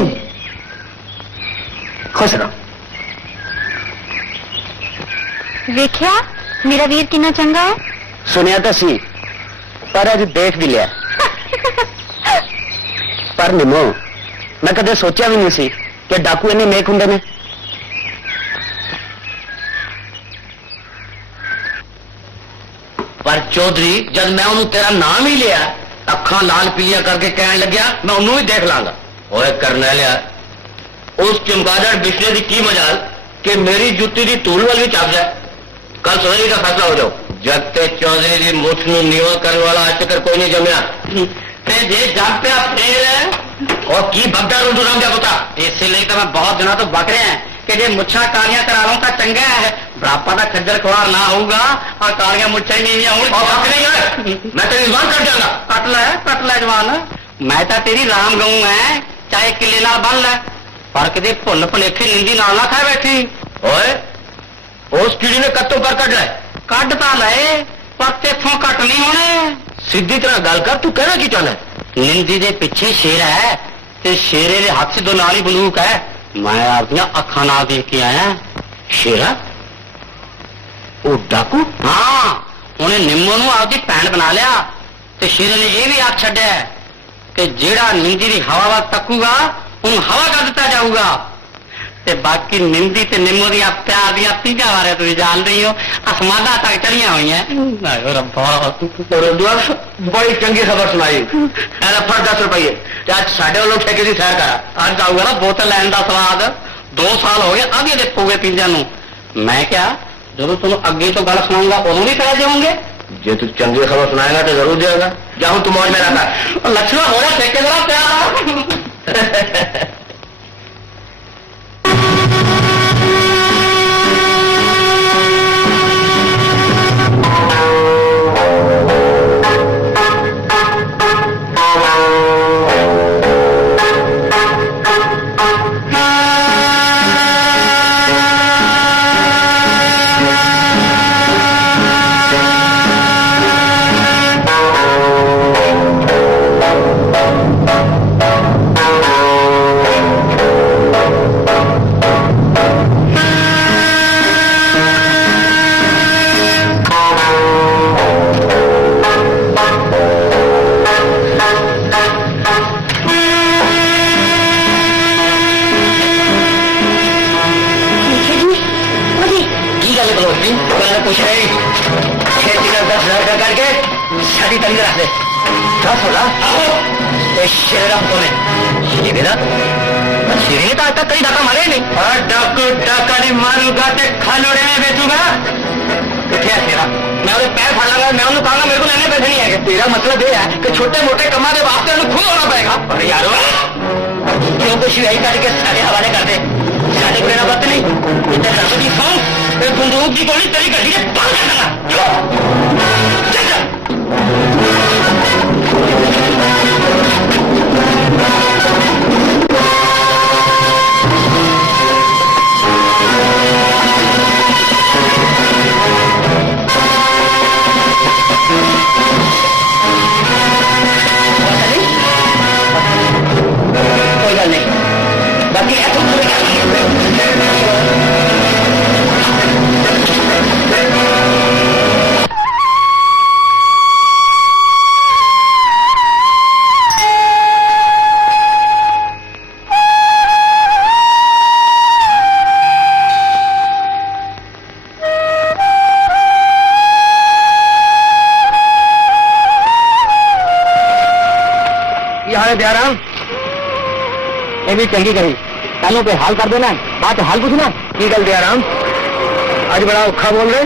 खुश रहो। देखिया मेरा वीर कितना चंगा है। सुनिया तो सी पर अज देख भी लिया। पर निमो मैं कदे सोचा भी नहीं सी कि डाकू इन्ने नेक हुंदे ने। पर चौधरी जब मैं उन्होंने तेरा नाम ही लिया, अखा लाल पीलिया करके कहने लग्या मैं उन्होंने भी देख लांगा। ओए करना लिया उस चमगादड़ बिछने की की मजाल कि मेरी जुत्ती की धूल वाल भी चाप जाए। कल सवेरे का फैसला हो जाओ। जब ते चौधरी की मुठ नूं नीवा करने वाला आज तक कोई नहीं जमया ते जे जग पे फेर और की बगड़ा रूडू राम क्या पता। इसलिए तो मैं बहुत दिनों तो बक रहे हैं कि जे मुच्छा कालियां करा लूं तो चंगा है, बुढ़ापा का खज्जल खुआर ना होगा और कालियां मुच्छा ही नहीं होंगी। मैं तेरी जबान कट जाऊंगा। कट ले जवान, मैं तो तेरी राम गऊ है, चाहे किले नाल बन ले, पर किते भुल भुलेखे निंदी नाल ना खा बैठी। ओए उस कीड़ी ने कत्तों पर कट लाए। कट तो लाए पर तेथों कट नहीं होने। सीधी तरह गल कर, तू कहना की चाहना है? निंदी दे पीछे शेर है ते शेरे दे हाथ से दो नाली बंदूक है। मैं अपनी अखा ना देख के आया। शेरा वो डाकू? हाँ, उन्हें निम्मो नूं आपकी भैन बना लिया ते शेरे ने यह भी आख छड्या कि जेड़ा निंदी की हवा वल तकूगा उन्हें हवा कर दिता जाऊगा। ते बाकी निंदी ते निम्मो दी प्यार दी तीजा बारे तुम जान रही हो, आसमाना तक चढ़िया हुई हैं। बड़ी चंगी खबर सुनाई। फट 10 रुपये आज साढ़े वालों ठेके की सैर करा। आज आऊगा ना बोतल लैन का स्वाद। 2 साल हो गए आधी दे पोगे तीजा नू। मैं क्या जब तुम अगे तो गल सुनाऊंगा उदों भी पैसे होंगे। जे तू चंगी खबर सुनाएगा तो जरूर देगा। जाऊँ तू मौज में रहता। लक्ष्मण हो रहा ठेकेदार प्यार। कुछ नहीं, 10,000 का करके शादी तंग रख दे। 10,000 शेरा को ये ना शेरे तो आज तक कई डाका मारे नहीं। और डाकू डाका नहीं मारूंगा तो खानोड़े में बेचूंगा। कितने तेरा मैं उन्हें पैर फाड़ लगा, मैं उन्हें कहूंगा मेरे को लेने पैसे नहीं है। तेरा मतलब ये है कि छोटे मोटे कमा दे वास्ते उन्हें खुद होना पड़ेगा। अरे यारो क्यों कुछ यही करके सारे हवाले कर दे। सारे को लेना बात नहीं। इतने दर्शक की सॉन्ग बंदूक की गोली तेरी गड्डी के पार कर देगा। चल चल कोई गल नहीं, बाकी दयाराम ये भी चंगी कही कानों पे हाल कर देना, बात हाल पूछना। की गल दयाराम आज बड़ा औखा बोल रहे।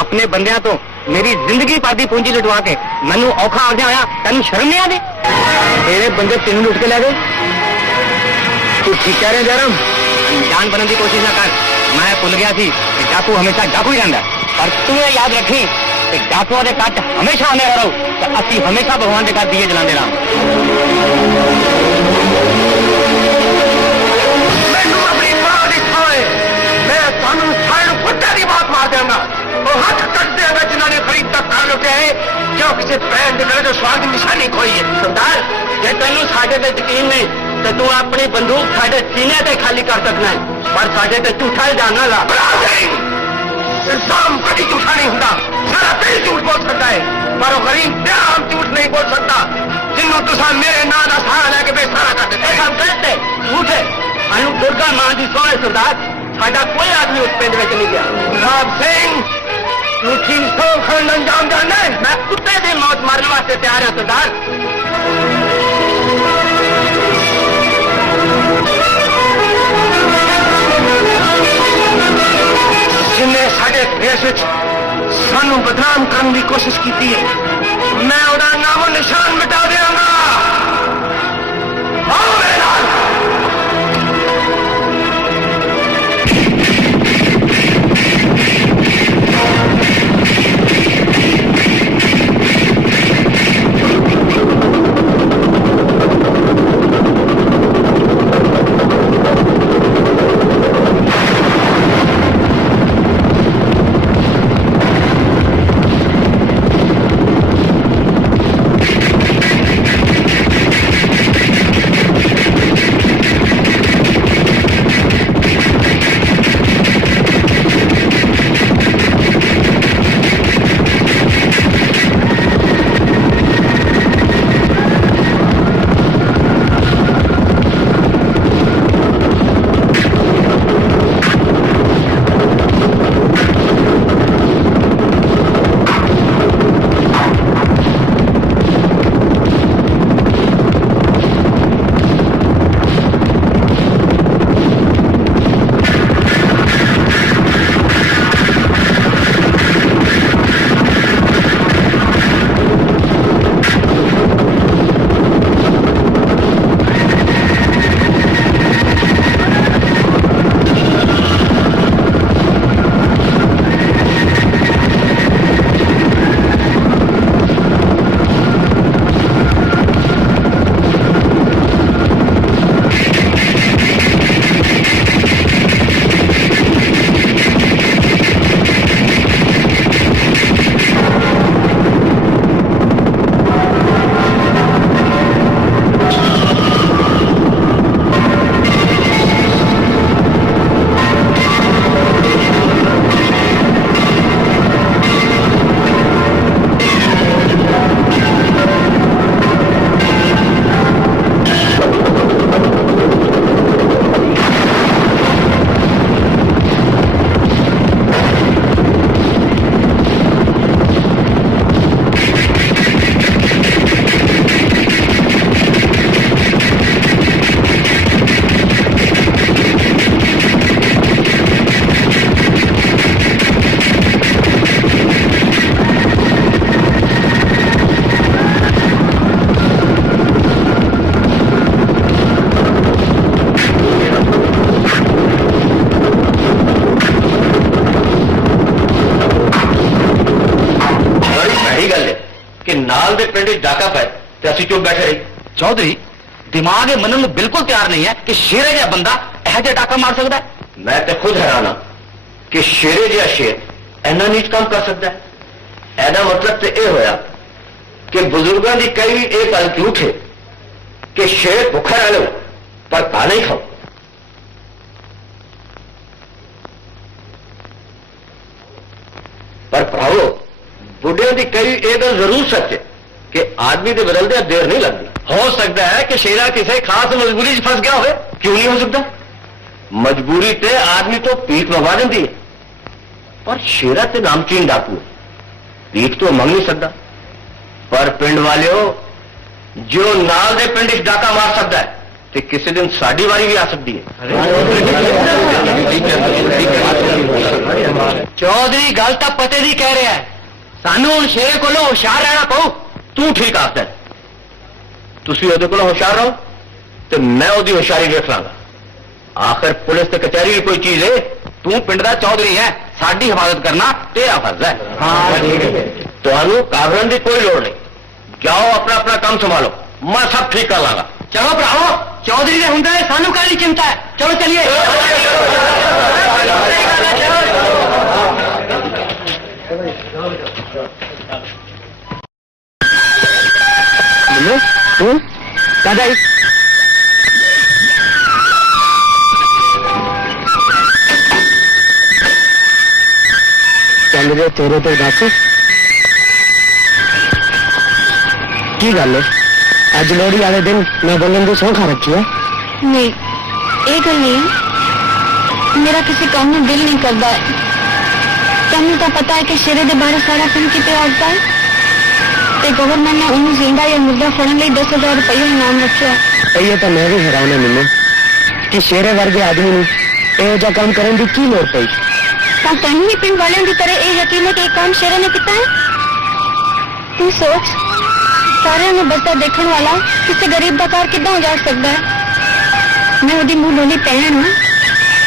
अपने बंदियां तो मेरी जिंदगी पादी पूंजी लुटवा के मैनू औखा आ गया होया, तेन शर्म नहीं आती? तेरे बंदे तेन लुट के ले गए। तू ठीक कह रहे दयाराम। जान बनने की कोशिश ना कर। मैं भुल गया थी कि डाकू हमेशा डाकू ही रहता, पर तू ये याद रखी कि डाकुओं के कट हमेशा आने रहो तो असी हमेशा भगवान के घर दिए जलाते रहो। हाथ कट देगा जिन्होंने खरीद तक कर लुटे है, क्यों किसी पैर निकले तो स्वाद की निशानी खोई है। सरदार जे तेन साढ़े पे यकीन नहीं तो तू अपनी बंदूक साढ़े सीने पे खाली कर सकना है, पर साढ़े पे झूठा इल्जाम ना ला। इल्जाम कभी झूठा नहीं होता। सारा दिल झूठ बोल सकता है पर वो गरीब प्यार झूठ नहीं बोल सकता। जिन्हों तुसा मेरे नाम का सहारा लेके बेसारा कर देते हम कहते झूठ है। अनु दुर्गा मां की सोने सरदार साडा कोई आदमी उस पिंड में नहीं गया। गुलाब सिंह झूठी सौ खंड अंजाम जाना है। मैं कुत्ते की मौत मारने वास्ते तैयार हूं सरदार। जिन्हें साढ़े देश सानू बदनाम करने की कोशिश की है, मैं उदा नामो निशान मिटा देंगा। आओ मेरे नाल। पिंड डाका पाए तो असं चुप बैठे रही। चौधरी दिमाग ये मनन में बिल्कुल तैयार नहीं है कि शेरे जहा बंदा यह जहा डाका मार सकता है। मैं तो खुद हैरान हाँ कि शेरे जहा शेर इन्ना नीच काम कर सकता है। एदा मतलब तो यह होया कि बुजुर्गों की कई एक गल झूठ है कि शेर भुखा रह लो पर खा नहीं खाओ। पर भरावो बुढ़ियों की कई एक गल जरूर सच है कि आदमी के बदलदे देर नहीं लगती। हो सकता है कि शेरा किसी खास मजबूरी फंस गया हो। क्यों नहीं हो सकता? मजबूरी ते आदमी तो पीठ मंगवा देती है, पर शेरा ते नामचीन डाकू पीठ तो मंग नहीं सकता। पर पिंड वाले जो नाल दे पिंड डाका मार सकता है तो किसी दिन साड़ी वारी भी आ सकती है। चौधरी गल तो पते दी कह रहा है, सानू हुण शेरे कोलों होशियार रहना पऊ। तू ठीक आखदा है, तुसी ओदे कोलों होशियार रहो तो मैं ओदी होशियारी देख लांगा। आखिर पुलिस ते कचहरी कोई चीज है। तू पिंड दा चौधरी है, साडी हिफाजत करना तेरा फर्ज है। तुहानू काबरन की कोई लोड़ नहीं, जाओ अपना अपना काम संभालो, मैं सब ठीक कर लांगा। चलो भरावो, चौधरी ने हुंदा है, सानू काहदी चिंता है। चलो चलिए। दादा चल रहे तेरे तो दस की गल है? अज लोहड़ी वाले दिन मैं बोलन की सौं खा रखी है। नहीं ये गल नहीं है, मेरा किसी काम में दिल नहीं करता है। तुम तो पता है कि शेरे के बारे सारा पिंड कितने आता है ते गवर्नमेंट ने उन्हें जिंदा या मुर्दा फड़न लिए 10,000 रुपये इनाम रखा। ये तो मैं भी हैरान है मैनू कि शेरे वर्गे आदमी ने यह जा काम करने की की लोड़ पई। पर तुम भी पिंड वालों की तरह ये यकीन है कि एक काम शेरे ने किया है? तू सोच, सारे में बसता देखने वाला किसी गरीब का कार कितना उजाड़ सकता है। मैं उदी मुंह बोली भैन हाँ,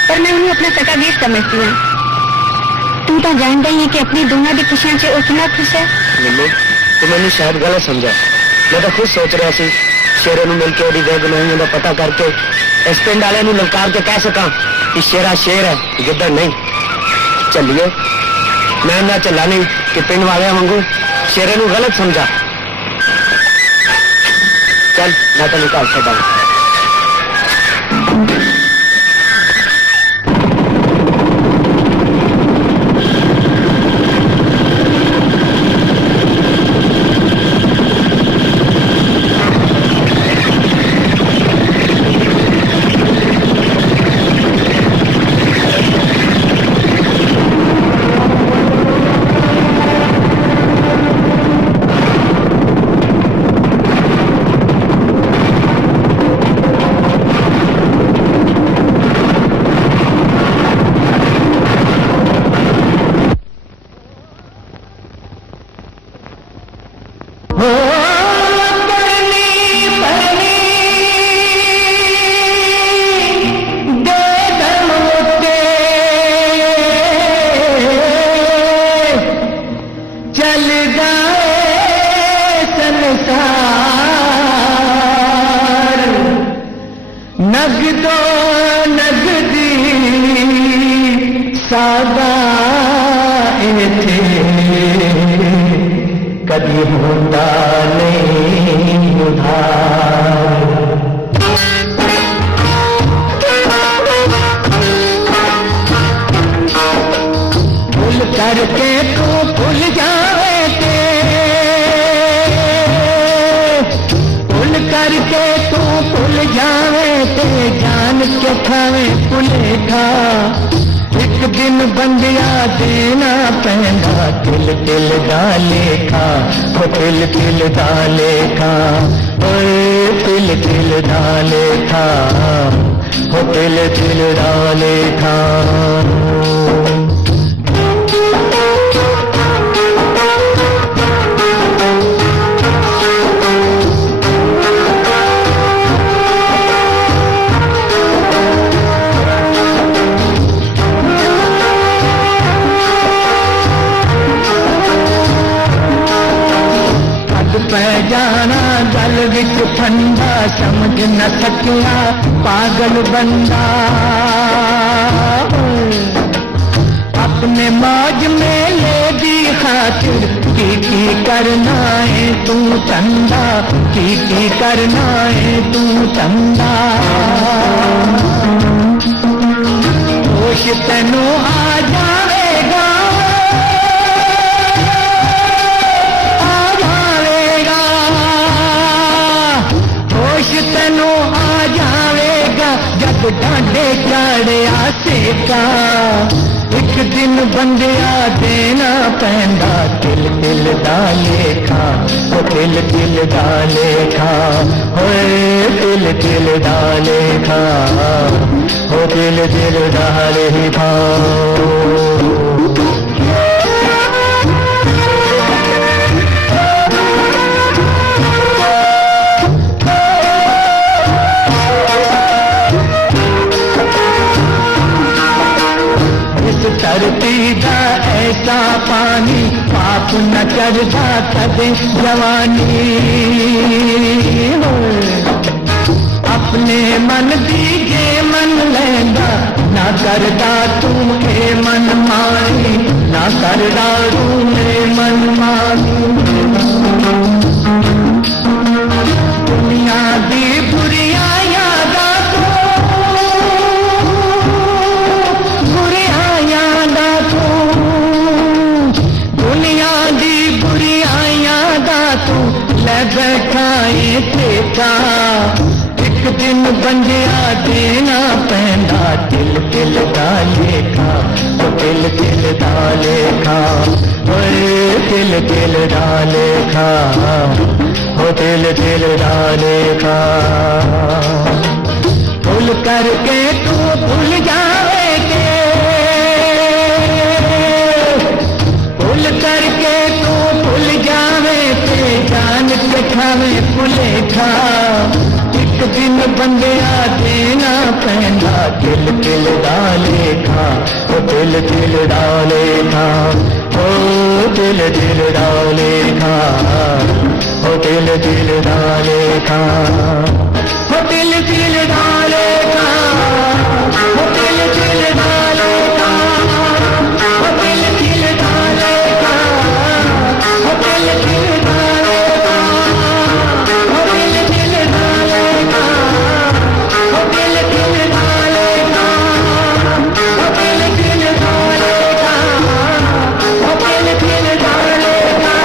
पर मैं उन्हें अपना सका वीर समझती हूँ। तू तो जानता ही है कि अपनी दुनिया की खुशियां से उतना खुश है। मैनू तो मैंने शायद गलत समझा। मैं तो खुद सोच रहा सी शेरे नूं मिल के ओदी बेगुनाहियों का पता करके इस पिंड वाले नूं ललकार के कह सका कि शेरा शेर है, गिद्दड़ नहीं। चलिए, मैं ना चला नहीं कि पिंड वाले वांगू शेरे नूं गलत समझा। चल मैं तो निकाल सकता हूँ। नगदो नगदी सादा इथे कभी होता नहीं उधार। भूल करके तू भूल जावे ते, भूल करके तू भूल जावे ते, जान के खावे भुलेखा। एक दिन बंदिया देना पैंदा तिल तिल दा लेखा, ओ तिल तिल दा लेखा, ओए तिल तिल दा लेखा, ओ तिल तिल दा लेखा। पै जाना गल विच फंदा समझ न सकिया पागल बंदा अपने मौज में ले दी खातिर की करना है तू चंदा की करना है तू चंदा होश तेनू आ जाएगा होश तेनू आ जाएगा जब डांडे चढ़िया सेका एक दिन बंदिया देना पैंदा दिल दिल डाले खा ओ दिल दिल डाले खा होए दिल दिल डाले खा ओ दिल दिल डाले खा धरती दा ऐसा पानी पाप न करदा कदे जवानी अपने मन दी जे मन लैंदा ना करदा तू ए मन मानी ना करदा तू ए मन मानी दुनिया दी बुरिया यादा दुनिया दी बुरिया यादा तू ले बैठाए ठेका एक दिन बंदिया देना पैंदा दिल दिल डाले खा ओ दिल दिल डाले खा ओए दिल दिल डाले खा ओ दिल दिल डाले खा भूल करके तू भूल जाएगे भूल करके तू भूल जावे ते जान के खावे भूले खा एक दिन बंदिया देना पैंदा दिल दिल डाले खा ओ दिल दिल डाले खा ओ दिल दिल डाले खा ओ दिल दिल डाले खा ओ दिल दिल डाले खा ओ दिल दिल डाले खा ओ दिल दिल डाले खा ओ दिल दिल डाले खा ओ दिल दिल डाले खा ओ दिल दिल डाले खा ओ दिल दिल डाले खा ओ दिल दिल डाले खा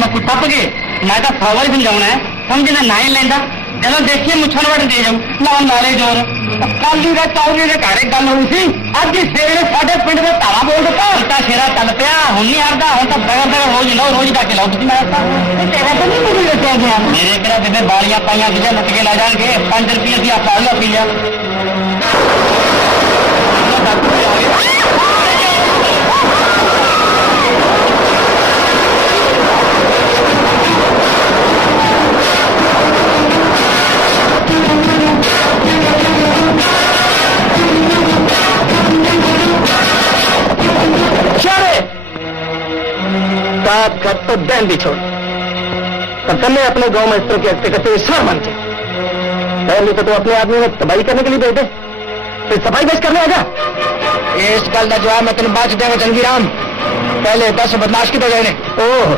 मकू टप गए मैं तो फ्लावर समझाना है समझना ना ही लेंदा जब देखिए मुछन वट दे जाऊं लाओ नाले जोर काली का चौधरी के घर गल हुई सी अज शेर साडे पिंड में ताला बोल दिता उल्टा शेरा चल पिया हूं नहीं हरदा हूं तो बगल बगल रोज लो रोज जाके लो तुम तेरा तो नहीं मुझे लगा गया मेरे करा बेबे बालियां पाइयां तुझे लुट के ला जाएंगे 5 रुपये की आप लो पी लिया बात कर तो दैन भी छोड़ तब कल अपने गांव में इस तरह के हफ्ते करते सर बन के पहले तो अपने आदमी में तबाही करने के लिए बैठे फिर सफाई बेच करने आजा इस गल का जवाब मैं तेन बाद देंगे जंगी राम पहले 10 बदमाश की तो गए ओह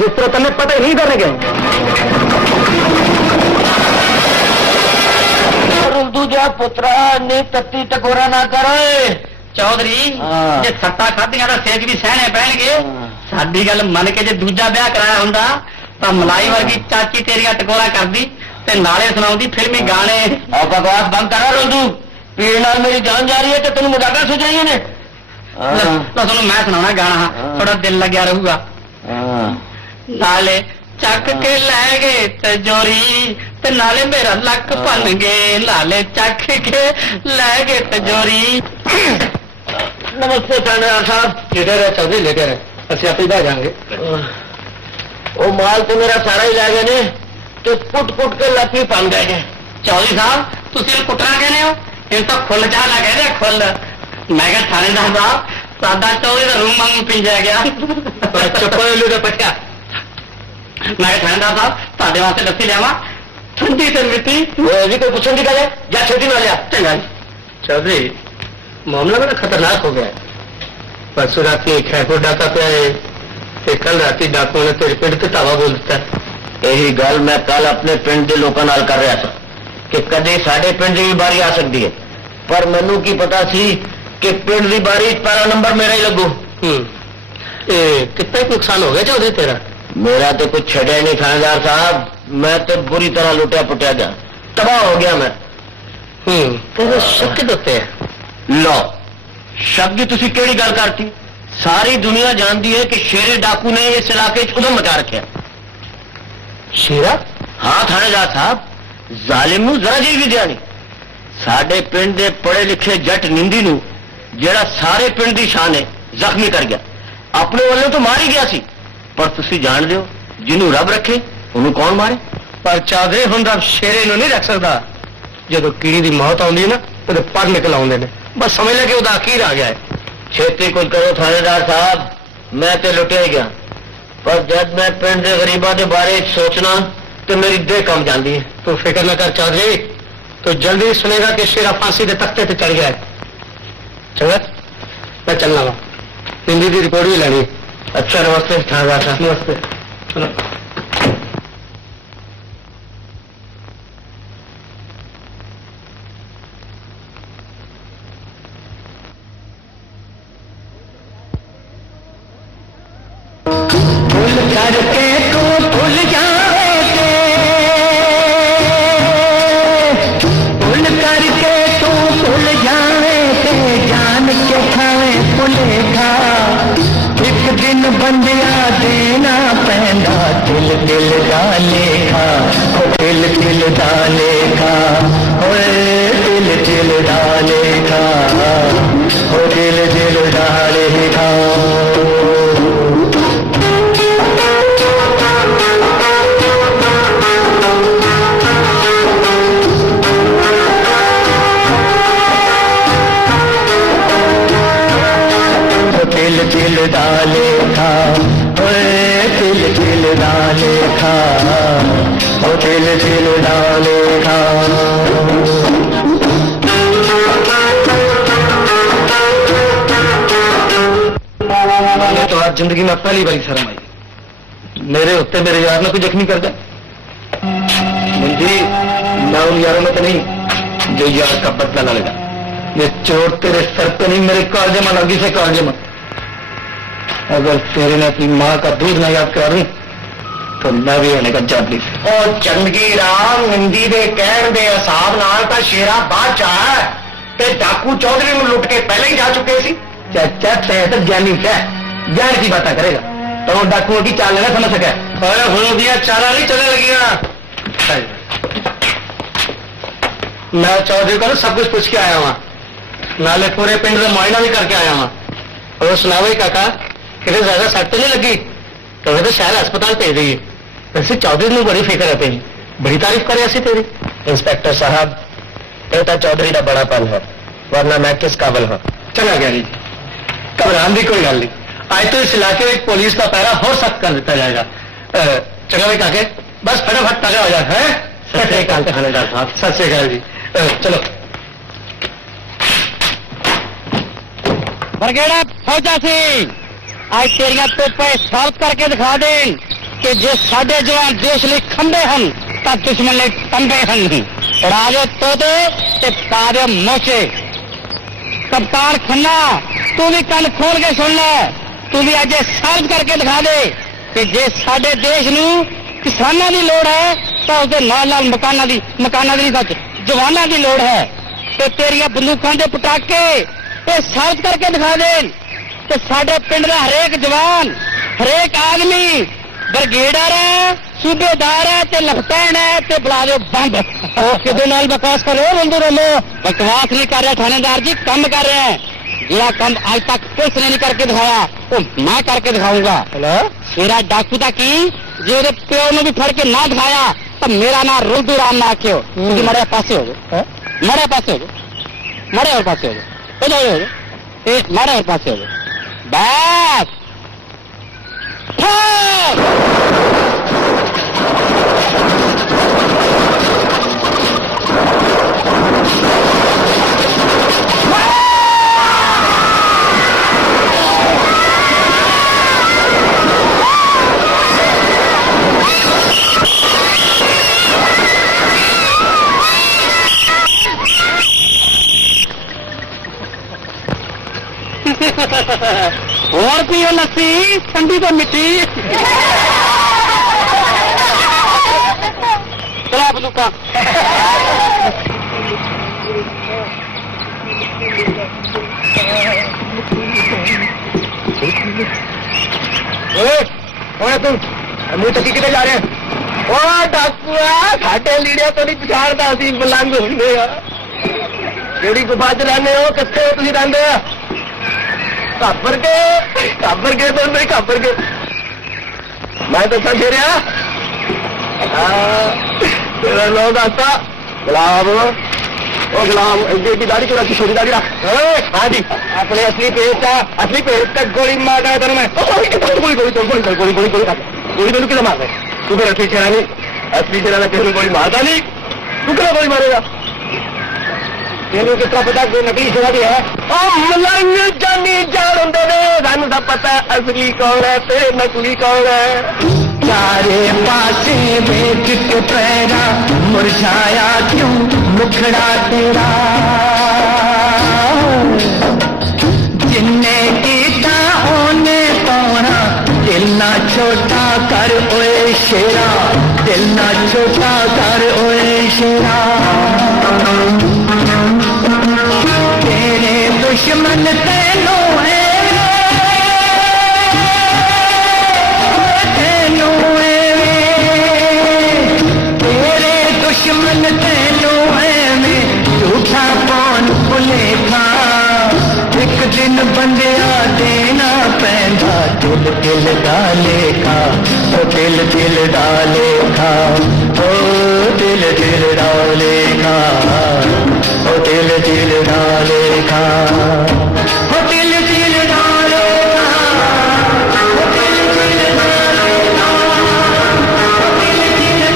जिस तरह तुम्हें पता ही नहीं करने गए जो पुत्रा ने तत्ती टकोरा ना करे ਚੌਧਰੀ ਹਾਂ। ਜੇ ਸੱਟਾਂ ਖਾਧੀਆਂ ਤਾਂ ਸੇਜ ਵੀ ਸਹਿਣੇ ਪੈਣਗੇ ਹਾਂ। ਸਾਡੀ ਗੱਲ ਮੰਨ ਕੇ ਜੇ ਦੂਜਾ ਵਿਆਹ ਕਰਾਇਆ ਹੁੰਦਾ ਤਾਂ ਮਲਾਈ ਵਰਗੀ ਚਾਚੀ ਤੇਰੀਆਂ ਟਕੋਰਾ ਕਰਦੀ ਤੇ ਨਾਲੇ ਸੁਣਾਉਂਦੀ ਫਿਲਮੀ ਗਾਣੇ। और बकवास बंद करा रोजू पीड़ नाल मेरी जान जा रही है तो तेन मजाका सोचाइए ने ਲੈ ਤੁਹਾਨੂੰ ਮੈਂ ਸੁਣਾਉਣਾ ਗਾਣਾ ਹਾਂ। ਥੋੜਾ ਦਿਲ ਲੱਗਿਆ ਰਹੂਗਾ। ਨਾਲੇ ਚੱਕ ਕੇ ਲੈ ਗਏ ਤਜੋਰੀ ਤੇ ਨਾਲੇ ਮੇਰਾ ਲੱਕ ਭੰਨ ਗਏ ਨਾਲੇ ਚੱਕ ਕੇ ਲੈ ਗਏ ਤਜੋਰੀ। नमस्ते थानेदार साहब लेटे रहे चौधरी लेटे रहे ਅਸੀਂ ਆਪੇ ਬਹਿ ਜਾਾਂਗੇ। वो माल तो मेरा सारा ही लै गए ने तो कुट कुट के लत्ती बन गए ने ਚੌਧਰੀ ਸਾਹਿਬ ਤੁਸੀਂ ਇਹਨੂੰ ਕੁੱਟਣਾ ਕਹਿੰਦੇ ਹੋ ਇਹਨੂੰ ਤਾਂ ਖੁੱਲ ਚਾਹਣਾ ਕਹਿੰਦੇ ਆ, ਖੁੱਲ। ਮੈਂ ਕਿਹਾ ਥਾਣੇਦਾਰ ਸਾਹਿਬ ਸਾਡਾ ਚੌਧਰੀ ਦਾ ਰੂਮ ਵਾਂਗੂ ਪਿੰਜਿਆ ਗਿਆ। ਚੱਪਲ ਲੈ ਕੇ ਪੱਟਿਆ ਮੈਂ ਕਿਹਾ ਥਾਣੇਦਾਰ ਸਾਹਿਬ ਤੁਹਾਡੇ ਵਾਸਤੇ ਲੱਸੀ ਲਿਆਵਾਂ ਠੰਡੀ ਤੇ ਮਿੱਠੀ। वो भी कोई पूछने की गल है या छोटी ना लिया ਚੰਗਾ ਜੀ। चौधरी मामला बड़ा खतरनाक हो गया है परसों रात खैरपुर डाका पे आए ते कल राती डाकुओं ने तेरे पिंड ते धावा बोल दिता यही गल मैं कल अपने पिंड के लोगों नाल कर रहा था कि कदे साडे पिंड की भी बारी आ सकती है पर मैनू की पता सी कि पिंड की बारी पहला नंबर मेरा ही लगू कितना नुकसान हो गया चौधरी तेरा मेरा तो कुछ छड़िया नहीं थानेदार साहब मैं तो बुरी तरह लुटिया पुटिया गया तबाह हो गया मैं शक होते हैं लो शक की तुसी केड़ी गल करती सारी दुनिया जानती है कि शेरे डाकू ने इस इलाके च उधम मचा रखा शेरा हाँ थानेदार साहब जालिम नू जरा जी भी दिया नहीं साडे पिंड दे पढ़े लिखे जट निंदी नू जेड़ा सारे पिंड दी शान है जख्मी कर गया अपने वालों तो मार ही गया सी पर तुसी जान दियो जिन्हों रब रखे उन्होंने कौन मारे पर चौधरी हुण रब शेरे नू नहीं रख सकता जो कीड़ी की मौत आती है ना तो पर निकल आते हैं बस समझ ले कि वह अखीर आ गया है छेती कुछ करो थानेदार साहब मैं तो लुटिया ही गया पर जब मैं पिंड के गरीबों के बारे सोचना तो मेरी देह कम जाती है तो फिक्र न कर चौधरी तो जल्दी सुनेगा कि शेरा फांसी के तख्ते से चढ़ गया है चलो मैं चलना वा हिंदी की रिपोर्ट भी लेनी अच्छा नमस्ते थानेदार साहब नमस्ते चलो करके तू भूल जावे भूल करके तू भूल जावे जान के खावे भुलेखा एक दिन बंदिया देना पैंदा दिल दिल दा लेखा दिल दिल दा लेखा दिल दिल दा लेखा दिल दिल दा लेखा दिल दिल डाले था दिल दिल डाले था दिल दिल डाले था तो आज जिंदगी में पहली बारी शर्म आई मेरे उत्ते मेरे यार ने कोई जख्मी कर दिया मुझे मैं उन यारों में तो नहीं जो यार का बदला ना लेगा ये चोट तेरे सर पे नहीं मेरे कालजे में लगी से कालजे में अगर तेरे ने अपनी माँ का दूध ना याद करा दूं तो मैं भी होने का जादू और चंदगी राम हिंदी दे कहण दे हिसाब नाल तां शेरा बाद च आया ते डाकू चौधरी नूं लुट के पहले ही जा चुके सी चाचा ते तो ज्ञानी है ज्ञान की बातें करेगा तो डाकुओं की चाल ना समझ सके अरे हो गया चाला नहीं चलने लगी मैं चौधरी को सब कुछ पूछ के आया वहां नाले पूरे पिंड में मुआयना भी करके आया वहां और सुना भाई काका कितने ज्यादा सट तो नहीं लगी तो वे तो शहर अस्पताल भेज दी वैसे चौधरी ने बड़ी फिक्र है तेरी बड़ी तारीफ करे ऐसी तेरी इंस्पेक्टर साहब बेटा चौधरी का बड़ापन है वरना मैं किस काबिल हूं चला गया जी घबराने की कोई गल नहीं आज तो इस इलाके में पुलिस का पहरा हो सख्त कर दिया जाएगा चलो भाई काके बस फटाफट तगड़ा हो जाए है सत श्री अकाल थानेदार साहब सत श्री अकाल जी चलो बरगेड़ा फौजा सिंह आज तेरिया पेपे साबित करके दिखा दे कि जे साडे जवान देश लिए खंबे हन तां दुश्मन लिए तंबे हन राजे तोते ते पादे मोचे कप्तान खन्ना तू भी कान खोल के सुन ले, तू भी अज साबित करके दिखा दे कि जे साडे देश नूं किसानां दी लोड़ है तो उसदे नाल नाल मकानां दी नहीं सच जवानां दी लोड़ है। ते तेरियां बंदूकां दे पटाके ये साबित करके दिखा दे कि साडे पिंड दा हरेक जवान हरेक आदमी ब्रिगेडर है, सूबेदार है ते लेफ्टिनेंट है ते बुला दो बंद। किदे नाल बकवास कर रहे हो बंदू रोलो? बकवास नहीं कर रहे थानेदार जी, काम कर रहे हैं। जेड़ा काम आज तक पुलिस ने नहीं करके दिखाया वो मैं करके दिखाऊंगा। मेरा डाकू दा की जे ओदे प्यो ने भी फड़ के ना दिखाया तो मेरा नाम रुलदू राम ना आख्यो। मड़े पासे हो गए, मड़े पासे हो गए, मड़े और पासे हो गए, मड़े और पासे हो गए बस। और पियो लस्सी ठंडी तो मिट्टी। चला बंदूका तुम मुंह तकी किते जा रहे हैं? ओ डाकुआ साडे लीड़े तो नहीं पछाड़दा सी मलंग हुंदे आ। केड़ी गुफा च रहंदे हो? कित्थे तुसीं रहंदे आ? काबर के दोनों काबर के मैं तो शेरिया तेरा लो दसता गुलाब। ओ गुलाम एडी दाढ़ी को रखी, छोटी दाढ़ी रख। हाँ जी अपने असली पेट तक गोली मारना है तेरे में। गोली गोली कितना मार रहे? तू फिर असली चेहरा नहीं, असली चेहरा किसी गोली मारता नहीं, तू क्या गोली मारेगा? तेनू कितना पता कोई नकली चेहरा भी है? मलंग जानी जान होंदे ने, सानू सब पता असली कौन है ते नकली कौन है। चारे पासे बेच के पैरा मुरझाया क्यों मुखड़ा तेरा, जिन्ने कीता ओने पाना, दिल ना छोटा कर ओए शेरा, दिल ना छोटा कर ओए शेरा। तेरे दुश्मन तेनू है, दुश्मन तेनू है झूठा कौन भुलेखा, एक दिन बंदिया देना पैंदा दिल दिल डालेखा, ओ दिल दिल डालेखा, ओ दिल दिल डालेखा, ओ दिल दिल डालेखा, ओ दिल दिल डालेखा, ओ दिल दिल डालेखा, ओ दिल दिल डालेखा।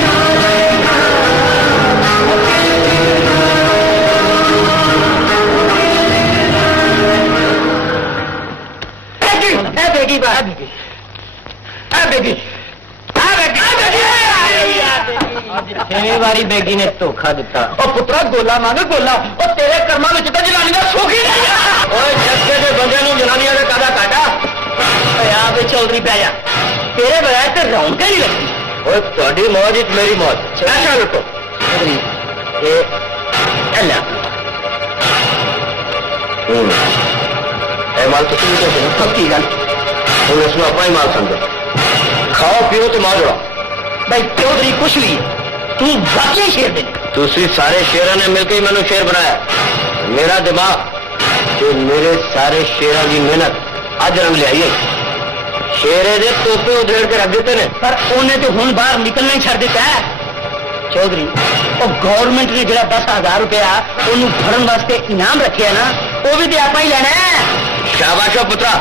छेवीं बारी बेगी ने धोखा दिता। पुत्रा गोला मांग गोला, तेरे कर्मा में तो जलानी का सुख ही नहीं। जस्से के बंदे नूं जलानियां का कादा काटा चौधरी पै जा, तेरे बगैर तो रौनक नहीं लगती। थोड़ी मौज मेरी मौज। ऐसा लुटो माल तो पक्की गल हम इसमें अपना ही माल समझो, खाओ पियो तो मौज उड़ाओ। भाई चौधरी कुछ भी तू बाकी शेर दे, तुसी सारे शेरों ने मिलकर ही मैंने शेर बनाया। मेरा दिमाग जो मेरे सारे शेरों की मेहनत अज रंग लियाई है। शेरे दे तोपे उधेड़ के रख देते ने, पर उन्हें तो हुण बाहर निकलना ही छड़ दिता है। चौधरी और गवर्नमेंट ने जो 10,000 रुपया उन्होंने फड़न वास्ते इनाम रखे ना, वो भी तो आप ही लेना है। शाबाश पुत्रा,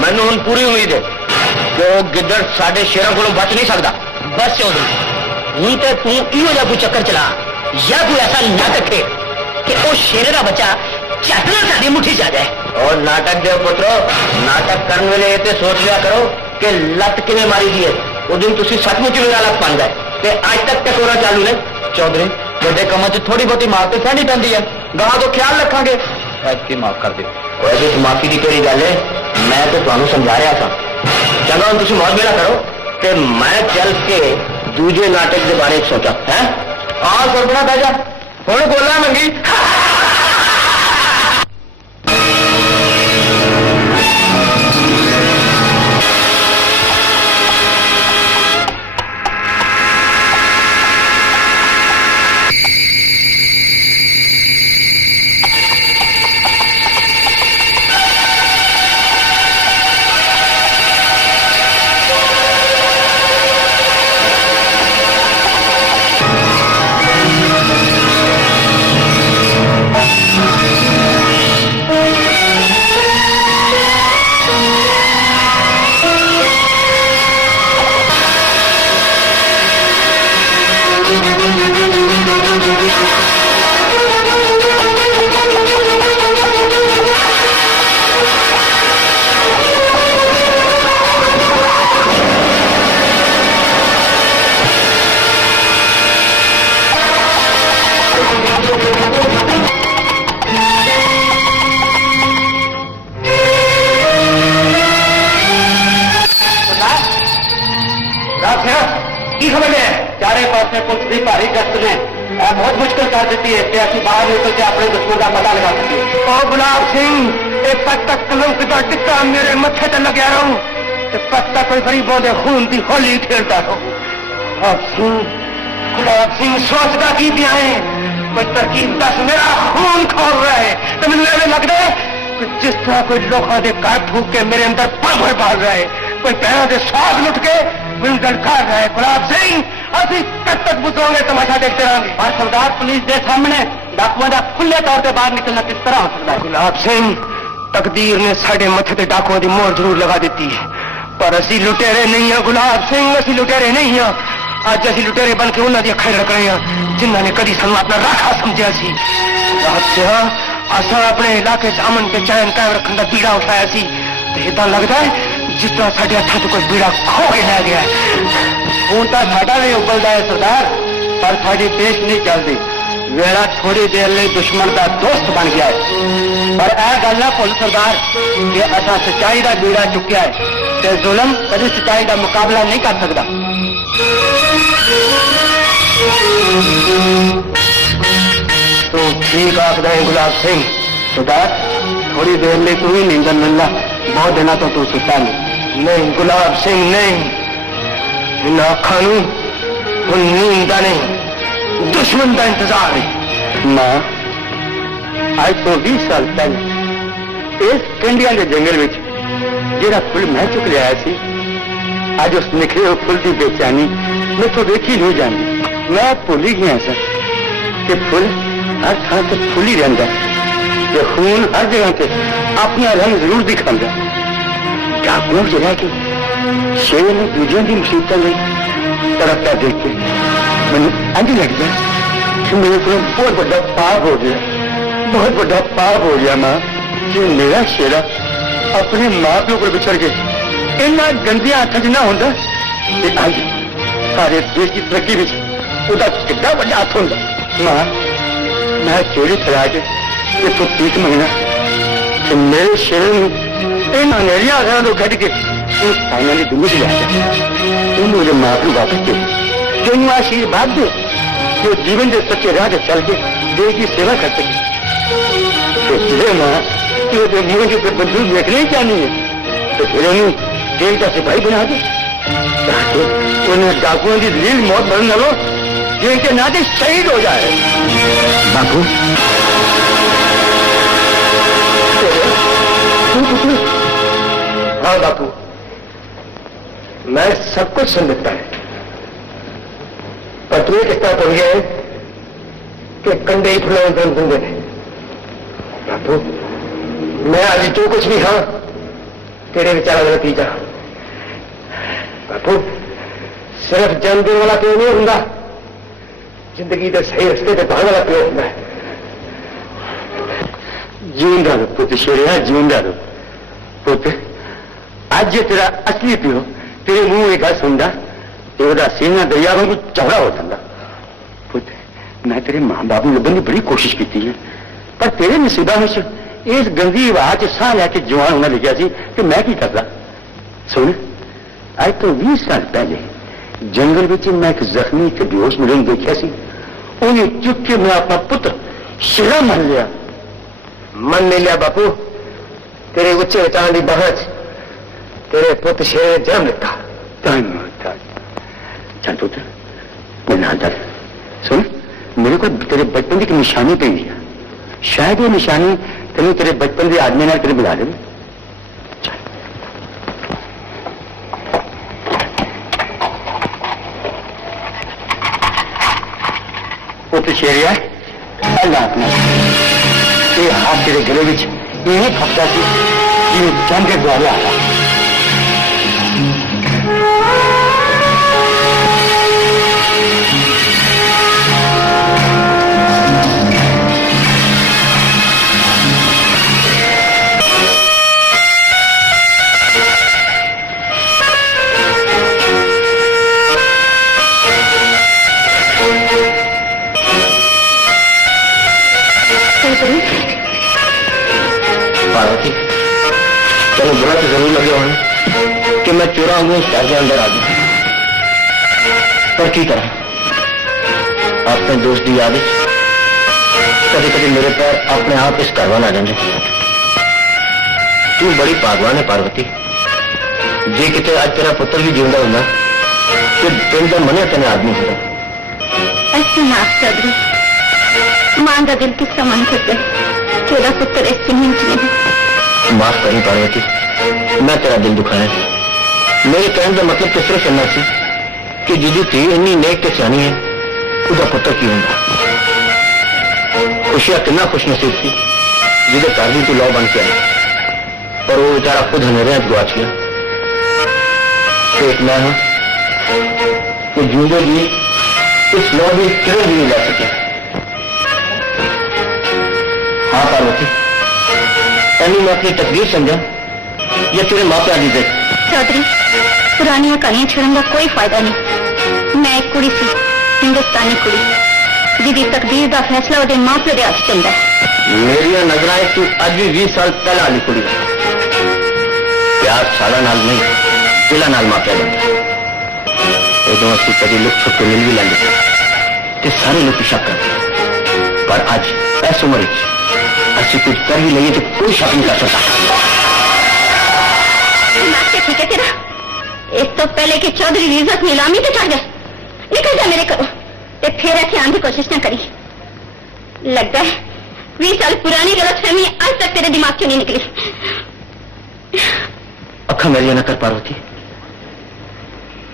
मैनू हुण पूरी उम्मीद है कि वो गिद्दड़ साडे शेरों को बच नहीं सकता। बस चौधरी हूं तो तू इहो जिहा कोई चक्कर चला या कोई ऐसा नाटक है कि वो शेरे का बच्चा चटना साडी मुट्ठी च आ जाए। और नाटक दे पुत्रो, नाटक करने वेले ये सोच लिया करो कि लत किवें मारी दी है। उस दिन तुसीं सचमुच मेरा लत बन गए ते अज तक टकोरा चालू ने। चौधरी बड़े कामां च थोड़ी बहुती मार तो सहनी पैंदी है, गां तो ख्याल रखांगे। ਐਤਕੀ ਮਾਫ ਕਰ ਦਿਓ। वैसे तो माफी की केड़ी गल है, मैं तो तुहानू समझा रहा था। चंगा हम तुम मौत मेरा करो ते मैं चल के दूजे नाटक के बारे में सोचा है। हाँ सरपना बैजा हूँ बोलना मंगी। की खबर है चारे पास पुलिस की भारी गश्त ने बहुत मुश्किल कर दी है कि असं बाहर निकल के अपने दुश्मन का पता लगा सके। ओ गुलाब सिंह एक पद तक कलंक का टिक्का मेरे मत्थे ते लग्या रहूं ते पद तक कोई गरीबों के खून की होली खेलता रहूं। गुलाब सिंह सोचता की पिया है कोई तरकीब दस मेरा खून खोल रहा है तो मैंने ऐसे लगता है जिस तरह कोई लोगों के घर फूक के मेरे अंदर पावर पाल रहा है, कोई पैरों के स्वाद लुट के मिल ललकार रहा है। गुलाब सिंह असि कब तक बुझोगे तमाशा देखते रहेंगे। और सरदार पुलिस के सामने डाकुओं का खुले तौर पर बाहर निकलना किस तरह हो सकता है? गुलाब सिंह तकदीर ने साढ़े मथे ते डाकुओं की मोहर जरूर लगा दी है पर असी लुटेरे नहीं है। गुलाब सिंह असी लुटेरे नहीं है। अज असी लुटेरे बन के उन्होंने अखा रख रहे हैं जिन्होंने कभी सानू अपना राखा समझा सी। गुलाब सिंह असा अपने इलाके अमन के चैन कायम रखने का बीड़ा उठाया सी इदा लगता है जिस तरह साढ़े हथा चो कोई बीड़ा खो के लै गया है। हूं तो साडा भी उबलता है सरदार पर साड़ी पेश नहीं चलती। वेला थोड़ी देर लिए दुश्मन का दोस्त बन गया है पर यह गल ना भुल सरदार कि असा सच्चाई का बीड़ा चुकया है ते जुल्म कभी सच्चाई का मुकाबला नहीं कर सकता। तो ठीक आखदा है गुलाब सिंह। सरदार थोड़ी देर लिए तू ही नींदर मिलना बहुत दिनों तो तू सुता नहीं। गुलाब सिंह नहीं इन अखा नींद नहीं दुश्मन का इंतजार है। मां आज तो 20 साल पहले इस कंडिया के जंगल में जेड़ा फुल मैं चुक लिया सी आज उस निखरे हुए फुल की बेचैनी मैं तो देखी नहीं जाती। मैं भूल ही गया सर कि फुल हर थान से फुल ही रहता है खून हर जगह से अपना रंग जरूर दिखाता। डाकुओं से रह के शेर ने दूजियों की मुसीबत गई तड़पता देख के मैंने अंज लगता कि मेरे को बहुत बड़ा पाप हो गया बहुत बड़ा पाप हो गया मां कि मेरा शेरा अपने मां प्यो को बिछड़ के इन्ना गंदिया हथ च ना होंदा कि अज सारे देश की तरक्की में उसका कितना बड़ा हाथ होंदा। मां मैं चोरी चला के इतों 30 महीना कि मेरे शेर इन अनेरिया अगर तो कट के साइना की दुनिया से लिया मुझे मां प्यो वापस दे तेन आशीर्वाद दे जो जीवन के सच्चे राह से चल के देश की सेवा कर सके। मां तो मुंह के ऊपर बंदूक देखने ही चाहनी है तो फिर उन्हें जेल का सिपाही बना दे ताकि उन्हें डाकुओं की दलील मौत मरने लो जिनके नाते शहीद हो जाए। बापू हाँ बापू मैं सब कुछ सुन लेता है पर तुम्हें किस तरह पड़ गया है कि कंडे ही फुला सुन गए। बापू मैं आज जो कुछ भी हाँ तेरे विचार का नतीजा। बापू सिर्फ जन्म देने वाला प्यो नहीं होंगे जिंदगी के सही रस्ते पर पाने वाला प्यो होता है। जीवंदा रो पुत शेरिया जीवंदा रो पुत अज तेरा असली प्यो तेरे मुंह एक गल सुनता तो सीना दरिया वांगू चौड़ा हो जाता। पुत मैं तेरे मां बाप लभन की बड़ी कोशिश की है पर तेरे नसीबा में इस गंदी हवा च साह लैके जवान होना लिखा सी कि मैं की करदा। सुन, आज तो 20 साल पहले जंगल में मैं एक जख्मी ते बेहोश मुंडे नूं देखिया सी। उन्हें चुक के मैं अपना पुत्र शेरा मन लिया। मन नहीं लिया बापू, तेरे उच्चे विचार की बाह तेरे पुत्र शेर ने जन्म लिखा। चल पुत्र मेरे नाल चल। सुन, मेरे को तेरे बचपन की एक निशानी पई है, शायद ये निशानी तेरे तेरे बचपन के आदमी नाल तेरे मिला दे। पुत्र शेरिया अल्लाह अपना ये हाथ तेरे गले में यही फंसता सी कि चंद के द्वारे आया। पार्वती, चलो बुरा तो जरूर लगे होने कि मैं चोरा हूं इस घर के अंदर आ गया, पर की तरह अपने दोस्त की याद कभी कभी मेरे पैर अपने आप इस घरवान आ जाते। तू बड़ी भागवान है पार्वती, जे किते आज तेरा पुत्र भी जिंदा होगा तो दिल का मने तेने आदमी होगा। ऐसे माफ चौधरी, मां का दिल किसका मन सकता है, तेरा पुत्र इस जमीन में है। माफ करी पार्वती, मैं तेरा दिल दुखाया। मेरे कहने का मतलब तो सिर्फ इतना सी कि जिदी थी इन्नी नेक के सियानी है, उसका पुत्र की होगा। खुशियां कितना खुश नसीब थी जिदे घर भी तू लौ बन के आई, पर वो बेचारा खुद हनेरे गुआच गया। एक मैं हूं कि जूदे भी इस लौ भी किरण भी नहीं ला सके। हाँ पार्वती, ऐनी मैं अपनी तकदीर समझा या तेरे मापे की इज्जत? चौधरी, पुरानी कहानियां छोड़ने का कोई फायदा नहीं। मैं एक कुड़ी सी, हिंदुस्तानी कुड़ी, जिदी तकदीर का फैसला वो मां प्यो के हाथ चलता है। मेरी नजर तू अज भी 20 साल पहला वाली कुड़ी है। प्यार साला नाल नहीं दिला नाल मापिया जाता। उदों असं कभी लुक छुप के मिल भी लेंगे तो सारे लोग शक करते, पर अज इस उम्र असं कुछ कर भी लईए तो कोई शक नहीं कर सकता। ठीक है तेरा, एक तो पहले कि चौधरी की इज्जत नीलामी से चढ़ जा, निकल जा मेरे घरों, ते फिर ऐसे आने की कोशिश न करी। लगता है 20 साल पुरानी गलतफहमी आज तक तेरे दिमाग से नहीं निकली। अखा मेरी न कर पार्वती,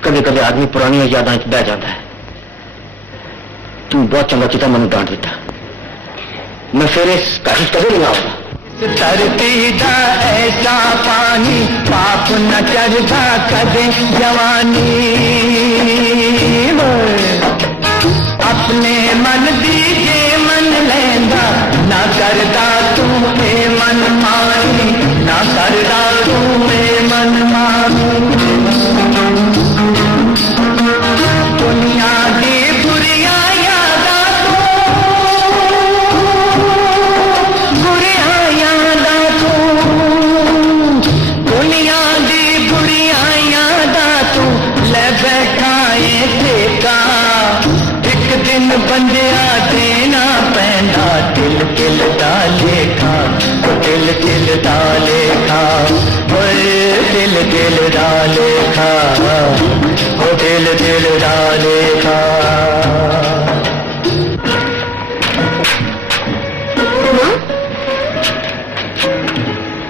कभी कभी आदमी पुरानी यादां बह जाता है। तू बहुत चंगा चिता मैंने डांट दिता, मैं फिर इस काशिश कभी नहीं आऊंगा। धरती दा ऐसा पानी पाप न चढ़ता कदे जवानी। अपने मन दी जे मन लेंदा ना करदा तू ए मन मानी, ना करदा तू ए मन मानी। दुनिया दी बुरिया यादा तो बुरिया यादा तो, दुनिया दी बुरिया यादा तू ले बैठाए ठेका। एक दिन बंदिया देना पैंदा दिल दिल दा लेखा, दिल दिल दा लेखा, दिल दिल दा लेखा, दिल दिल दा लेखा।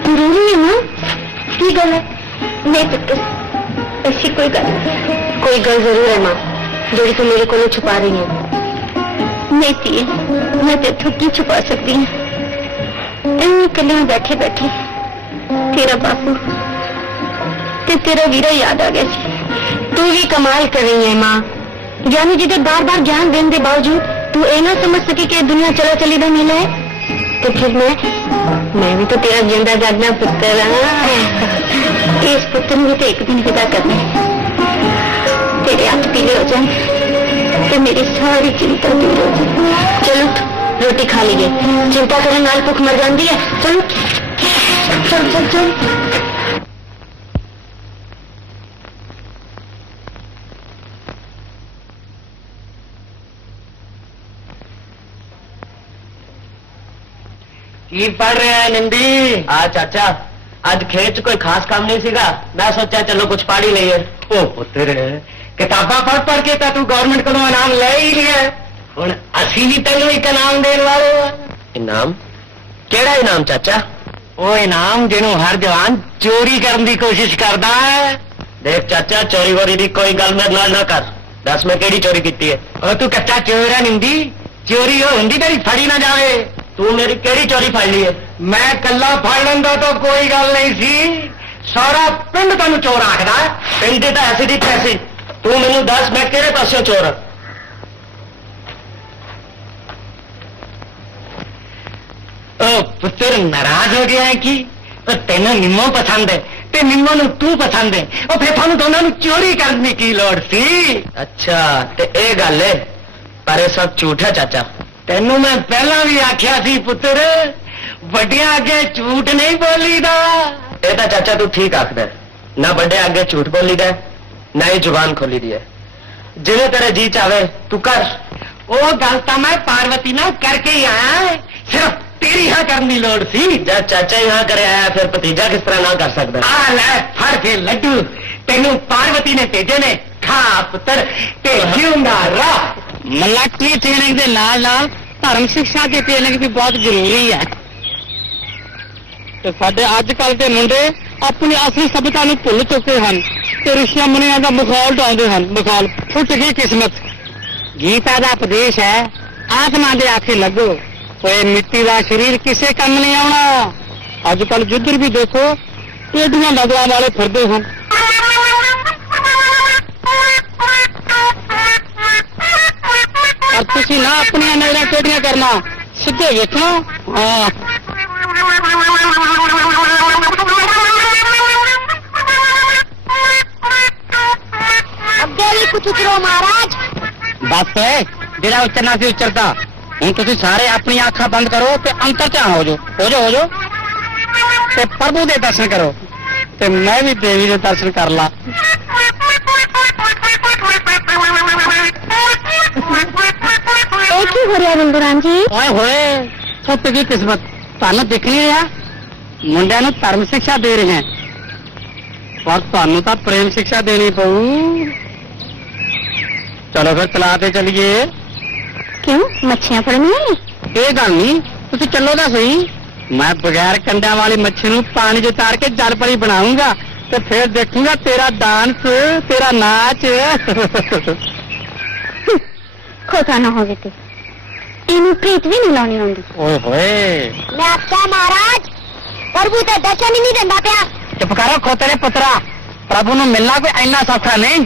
जरूरी है मां की गल है? नहीं पुत्र, ऐसी कोई गल जरूर है मां जो तू मेरे को छुपा रही है। नहीं थी, मैं तेथों की छुपा सकती हूँ। कलिया बैठे बैठे तेरा बापू ते तेरा वीरा याद आ गया। तू भी कमाल कर रही है माँ, यानी जिसे बार बार ज्ञान देने के बावजूद तू ये ना समझ सकी कि दुनिया चला चली का मेला है। तो फिर मैं भी तो तेरा जिंदा जागना पुत्र इस पुत्र ने भी तो एक दिन विदा करना है। तेरे हाथ पीले हो जाए तो मेरी सारी चिंता दूर हो जाए। चलो रोटी खा लीजिए, चिंता करने नाल भुख मर जाती है। चलो चल चल चल। की पढ़ रहे हैं निंदी? आ चाचा ਅੱਜ ਖੇਤ 'ਚ ਕੋਈ ਖਾਸ ਕੰਮ ਨਹੀਂ ਸੀਗਾ, ਮੈਂ ਸੋਚਿਆ ਚਲੋ ਕੁਝ ਪੜ੍ਹ ਹੀ ਲਈਏ। ओ पुत्र किताबा पढ़ पढ़ के तो तू गवर्नमेंट को इनाम ले ही लिया, हुण असी भी तेनों एक इनाम देने वाले हैं। ਇਨਾਮ? ਕਿਹੜਾ ਇਨਾਮ ਚਾਚਾ? ਉਹ ਇਨਾਮ ਜਿਹਨੂੰ ਹਰ ਜਵਾਨ ਚੋਰੀ ਕਰਨ ਦੀ ਕੋਸ਼ਿਸ਼ ਕਰਦਾ ਹੈ। ਦੇਖ ਚਾਚਾ, ਚੋਰੀ ਵੋਰੀ ਦੀ ਕੋਈ ਗੱਲ ਮੇਰੇ ਨਾਲ ਨਾ ਕਰ। ਦੱਸ ਮੈਂ ਕਿਹੜੀ ਚੋਰੀ ਕੀਤੀ ਹੈ? ਉਹ ਤੂੰ ਕੱਚਾ ਚੋਰ ਹੈ ਨਿੰਦੀ, ਚੋਰੀ ਉਹ ਹੁੰਦੀ ਤੇਰੀ ਫੜੀ ਨਾ ਜਾਵੇ। ਤੂੰ ਮੇਰੀ ਕਿਹੜੀ ਚੋਰੀ ਫੜ ਲਈ ਹੈ? ਮੈਂ ਕੱਲਾ ਫੜ ਲੈਂਦਾ ਤਾਂ ਕੋਈ ਗੱਲ ਨਹੀਂ ਸੀ, ਸਾਰਾ ਪਿੰਡ ਤੈਨੂੰ ਚੋਰ ਆਖਦਾ। ਪਿੰਡ ਦੀ ਤਾਂ ਐਸੀ ਦੀ ਤੈਸੀ, ਤੂੰ ਮੈਨੂੰ ਦੱਸ ਮੈਂ ਕਿਹੜੇ ਪਾਸਿਓਂ ਚੋਰ ਹਾਂ? ਉਹ ਪੁੱਤਰ ਨਾਰਾਜ਼ ਹੋ ਗਿਆ ਹੈ ਕਿ ਉਹ ਤੈਨੂੰ ਨਿੰਮੋ ਪਸੰਦ ਹੈ ਤੇ ਨਿੰਮੋ ਨੂੰ ਤੂੰ ਪਸੰਦ ਹੈ, ਉਹ ਫਿਰ ਤੁਹਾਨੂੰ ਦੋਨਾਂ ਨੂੰ ਚੋਰੀ ਕਰਨ ਦੀ ਕੀ ਲੋੜ ਸੀ? ਅੱਛਾ ਤੇ ਇਹ ਗੱਲ ਹੈ, ਪਰ ਇਹ ਸਭ ਝੂਠ ਹੈ ਚਾਚਾ। ਤੈਨੂੰ ਮੈਂ ਪਹਿਲਾਂ ਵੀ ਆਖਿਆ ਸੀ ਪੁੱਤਰ, ਵੱਡਿਆਂ ਅੱਗੇ ਝੂਠ ਨਹੀਂ ਬੋਲੀਦਾ। ਇਹ ਤਾਂ ਚਾਚਾ ਤੂੰ ਠੀਕ ਆਖਦਾ ਹੈ। ਨਾ ਵੱਡੇ ਅੱਗੇ ਝੂਠ ਬੋਲੀਦਾ ਹੈ, ਨਾ ਹੀ ਜ਼ੁਬਾਨ ਖੋਲੀ ਦੀ ਹੈ। ਜਿਵੇਂ ਤੇਰੇ ਜੀ ਚਾਵੇ ਤੂੰ ਕਰ। ਉਹ ਗੱਲ ਤਾਂ ਮੈਂ ਪਾਰਵਤੀ ਨਾਲ ਕਰਕੇ ਹੀ ਆਇਆ, ਸਿਰਫ ਤੇਰੀ ਹਾਂ ਕਰਨ ਦੀ ਲੋੜ ਸੀ। ਜਦ ਚਾਚਾ यहाँ करे आया फिर भतीजा किस तरह ना कर सकता? ਆ ਲੈ ਫੜ ਕੇ ਲੱਡੂ, ਤੈਨੂੰ ਪਾਰਵਤੀ ਨੇ ਭੇਜੇ ਨੇ, ਖਾ ਪੁੱਤਰ ਤੇ ਜਿਉਂਦਾ ਰਹਿ। ਮਲਾਕੀ ਟ੍ਰੇਨਿੰਗ ਦੇ ਨਾਲ ਨਾਲ ਧਰਮ ਸਿੱਖਿਆ ਦੀ ਟ੍ਰੇਨਿੰਗ ਵੀ ਬਹੁਤ ਜ਼ਰੂਰੀ ਹੈ। ਤੇ ਸਾਡੇ ਅੱਜ ਕੱਲ ਦੇ ਮੁੰਡੇ ਆਪਣੀ ਅਸਲੀ ਸਭਿਅਤਾ ਨੂੰ ਭੁੱਲ ਚੁੱਕੇ ਹਨ ਤੇ ਰਿਸ਼ੀਆਂ ਮੁਨੀਆਂ ਦਾ ਮਖੌਲ ਢਾਉਂਦੇ ਹਨ। ਮਖੌਲ ਫੁੱਟ ਗਈ ਕਿਸਮਤ। ਗੀਤਾ ਦਾ ਉਪਦੇਸ਼ ਹੈ, ਆਤਮਾ ਦੇ ਆਖੇ ਲੱਗੋ, ਓਏ ਮਿੱਟੀ ਦਾ ਸਰੀਰ ਕਿਸੇ ਕੰਮ ਨਹੀਂ ਆਉਣਾ। ਅੱਜ ਕੱਲ ਜਿੱਧਰ ਵੀ ਦੇਖੋ ਟੇਡੀਆਂ ਨਜ਼ਰਾਂ ਵਾਲੇ ਫਿਰਦੇ ਹਨ। ਪਰ ਤੁਸੀਂ ਨਾ ਆਪਣੀਆਂ ਨਜ਼ਰਾਂ ਟੇਡੀਆਂ ਕਰਨਾ, ਸਿੱਧੇ ਵੇਖਣਾ। ਹਾਂ ਅੱਗੇ ਵੀ ਕੁਝ ਉਤਰੋ ਮਹਾਰਾਜ। ਬਸ ਜਿਹੜਾ ਉਚਰਨਾ ਸੀ ਉਚਰਦਾ। ਹੁਣ ਤੁਸੀਂ ਸਾਰੇ ਆਪਣੀਆਂ ਅੱਖਾਂ ਬੰਦ ਕਰੋ ਤੇ ਅੰਤਰ ਧਿਆਨ ਹੋ ਜਾਓ ਤੇ ਪ੍ਰਭੂ ਦੇ ਦਰਸ਼ਨ ਕਰੋ ਤੇ ਮੈਂ ਵੀ ਦੇਵੀ ਦੇ ਦਰਸ਼ਨ ਕਰ ਲਾ। ਇਹ ਕੀ ਹੋ ਰਿਹਾ ਰਿੰਦੂਰਾਮ ਜੀ? ਓਏ ਹੋਏ ਫੁੱਟ ਗਈ ਕਿਸਮਤ। ਤੁਹਾਨੂੰ ਦਿਖ ਨਹੀਂ ਰਿਹਾ, ਮੁੰਡਿਆਂ ਨੂੰ ਧਰਮ ਸਿੱਖਿਆ ਦੇ ਰਹੇ ਹਾਂ, ਪਰ ਤੁਹਾਨੂੰ ਤਾਂ ਪ੍ਰੇਮ ਸਿੱਖਿਆ ਦੇਣੀ ਪਊ। ਚਲੋ ਫਿਰ ਤਲਾਅ ਤੇ ਚਲੀਏ। ਕਿਉਂ ਮੱਛੀਆਂ ਫੜਨੀਆਂ ਨੇ? ਇਹ ਗੱਲ ਨਹੀਂ, ਤੁਸੀਂ ਚੱਲੋ ਤਾਂ ਸਹੀ। ਮੈਂ ਬਗੈਰ ਕੰਡਿਆਂ ਵਾਲੀ ਮੱਛੀ ਨੂੰ ਪਾਣੀ 'ਚ ਉਤਾਰ ਕੇ ਜਲ ਪਰੀ ਬਣਾਉਂਗਾ ਤੇ ਫਿਰ ਦੇਖੂੰਗਾ ਤੇਰਾ ਡਾਂਸ, ਤੇਰਾ ਨਾਚ। ਖੋਤਾ ਨਾ ਹੋਵੇ ਤੇ ਇਹਨੂੰ ਪ੍ਰੀਤ ਵੀ ਨਹੀਂ ਲਾਉਣੀ ਆਉਂਦੀ। ਓਏ ਹੋਏ ਮੈਂ ਆਖਿਆ ਮਹਾਰਾਜ ਪ੍ਰਭੂ ਤਾਂ ਦਰਸ਼ਨ ਹੀ ਨਹੀਂ ਦਿੰਦਾ ਪਿਆ। ਚੁੱਪ ਕਰੋ ਖੋਤੇ ਦੇ ਪੁੱਤਰਾ, ਪ੍ਰਭੂ ਨੂੰ ਮਿਲਣਾ ਕੋਈ ਇੰਨਾ ਸੌਖਾ ਨਹੀਂ।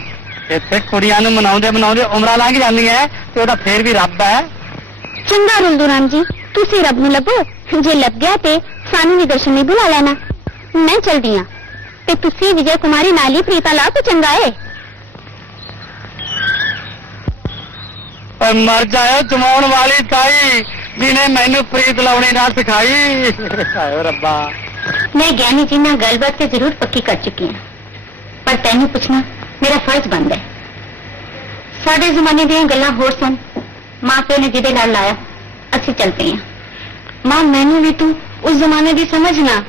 ਇੱਥੇ ਕੁੜੀਆਂ ਨੂੰ ਮਨਾਉਂਦੇ ਉਮਰਾਂ ਲੰਘ ਜਾਂਦੀਆਂ ਤੇ ਉਹਦਾ ਫੇਰ ਵੀ ਰੱਬ ਹੈ। ਚੰਗਾ ਰਿੰਦੂਰਾਮ ਜੀ, ਤੁਸੀਂ ਰੱਬ ਨੂੰ ਲੱਭੋ, ਜੇ ਲੱਭ ਗਿਆ ਤੇ ਸਾਨੂੰ ਵੀ ਦਰਸ਼ਨ ਨਹੀਂ ਬੁਲਾ ਲੈਣਾ। ਮੈਂ ਚਲਦੀ ਹਾਂ ਤੇ ਤੁਸੀਂ ਵਿਜੇ ਕੁਮਾਰੀ ਨਾਲ ਹੀ ਪ੍ਰੀਤਾ ਲਾ ਤਾਂ ਚੰਗਾ ਏ। ਓਏ ਮਰ ਜਾਇਓ ਜਮਾਉਣ ਵਾਲੀ ਤਾਈ, ਜਿਹਨੇ ਮੈਨੂੰ ਪ੍ਰੀਤ ਲਾਉਣੀ ਨਾ ਸਿਖਾਈ। ਹਾਏ ਰੱਬਾ। ਮੈਂ ਗਿਆਨੀ ਜੀ ਨਾਲ ਗੱਲਬਾਤ ਤੇ ਜ਼ਰੂਰ ਪੱਕੀ ਕਰ ਚੁੱਕੀ ਹਾਂ, ਪਰ ਤੈਨੂੰ ਪੁੱਛਣਾ ਮੇਰਾ ਫਰਜ਼ ਬਣਦਾ ਹੈ। ਸਾਡੇ ਜ਼ਮਾਨੇ ਦੀਆਂ ਗੱਲਾਂ ਹੋਰ ਸਨ। ਮਾਂ ਪਿਓ ਨੇ ਜਿਹਦੇ ਨਾਲ ਲਾਇਆ ਅਸੀਂ ਚੱਲ ਪਏ ਹਾਂ। ਮਾਂ ਮੈਨੂੰ ਵੀ ਤੂੰ ਉਸ ਜ਼ਮਾਨੇ ਦੀ ਸਮਝਣਾ।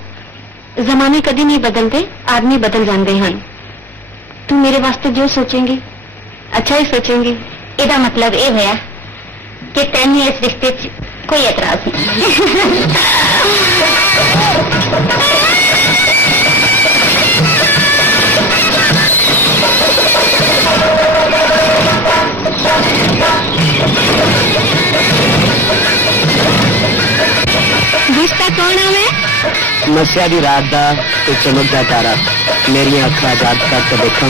ਜ਼ਮਾਨੇ ਕਦੀ ਨਹੀਂ ਬਦਲਦੇ, ਆਦਮੀ ਬਦਲ ਜਾਂਦੇ ਹਨ। ਤੂੰ ਮੇਰੇ ਵਾਸਤੇ ਜੋ ਸੋਚੇਂਗੀ ਅੱਛਾ ਹੀ ਸੋਚੇਂਗੀ। ਇਹਦਾ ਮਤਲਬ ਇਹ ਹੋਇਆ ਕਿ ਤੈਨੂੰ ਇਸ ਰਿਸ਼ਤੇ 'ਚ ਕੋਈ ਇਤਰਾਜ਼ ਨਹੀਂ। रिश्ता कौन है? मस्या दी रात दा ते चमकदा तारा, मेरियां अखां आजाद करके देखा।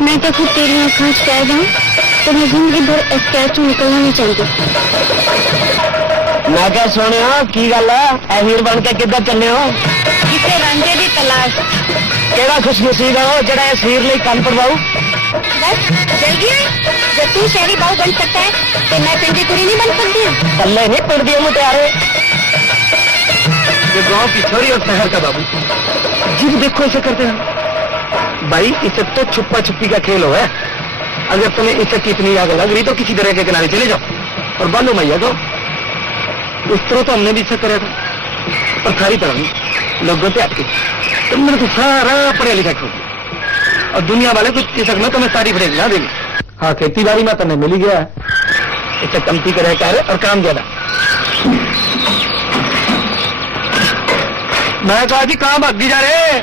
मैं तो खुद तेरी आँखों से कैद हूँ, तो मैं जिंदगी भर इस कैद से निकलना नहीं चाहती। मैं क्या सुने की गल है, हीर बन के किधर चले हो? किसे रांझे की तलाश। केड़ा खुशनसीब है वो जेड़ा इस हीर लई कंन पड़वाऊ? बस जल गया। जब तू शहरी बाबू बन सकता है तो मैं पिंडी कुड़ी नहीं बन सकती हूँ। बल्ले नहीं पिंड दिए मुटियारे। ये गांव की छोरी और शहर का बाबू जिब देखो ऐसे करते हैं। भाई इज्जत तो छुपा छुपी का खेल हो है। अगर तुम्हें इज्जत की इतनी आग लग रही तो किसी तरह के किनारे चले जाओ और बालो मैया को। उस तरह तो हमने भी इज्जत करा था, पर सारी तरह नहीं, लोगों पे आपकी। तुमने तो सारा पढ़ा लिखा छोड़ दिया और दुनिया वाले कुछ इस में तुम्हें सारी पढ़ेगी ना देगी। हाँ, खेती बाड़ी में तुम्हें मिल गया, इसे कमती करे कार्य और काम ज्यादा। मैं कहा जी कहाँ भागी जा रहे?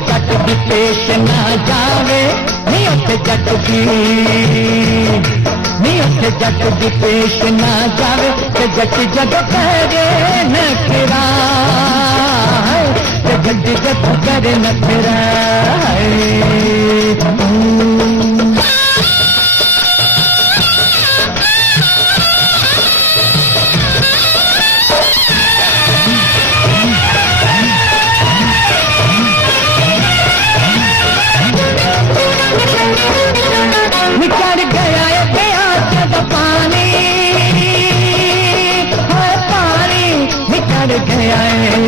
जट भी पेश ना जावे, नहीं उठे जट भी, नहीं उठे जट भी पेश ना जावे, ते जट जग करे नखरा, ते जट जग करे नखरा। निकल गया है प्यास का पानी, है पानी निकल गया है,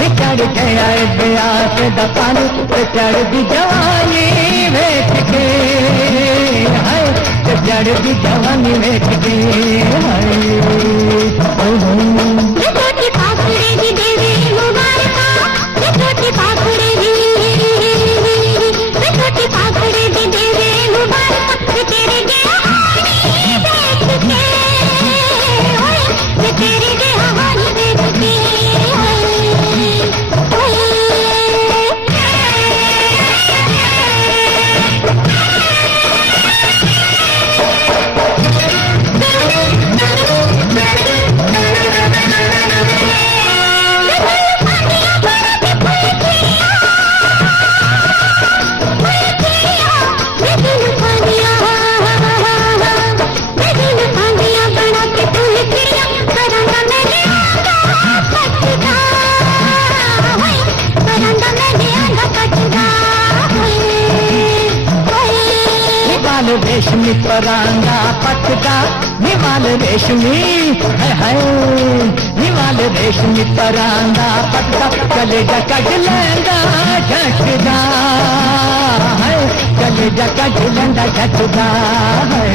निकल गया है प्यास का पानी, चढ़ दी जवानी वेच के, है चढ़ दी जवानी वेच के, रेशमी परांगा पटका निवाल रेशमी है, निवाल रेशमी परांगा पटका, कलेजा कट लेंगा झटदा है, कलेजा कट लेंगा झटदा है।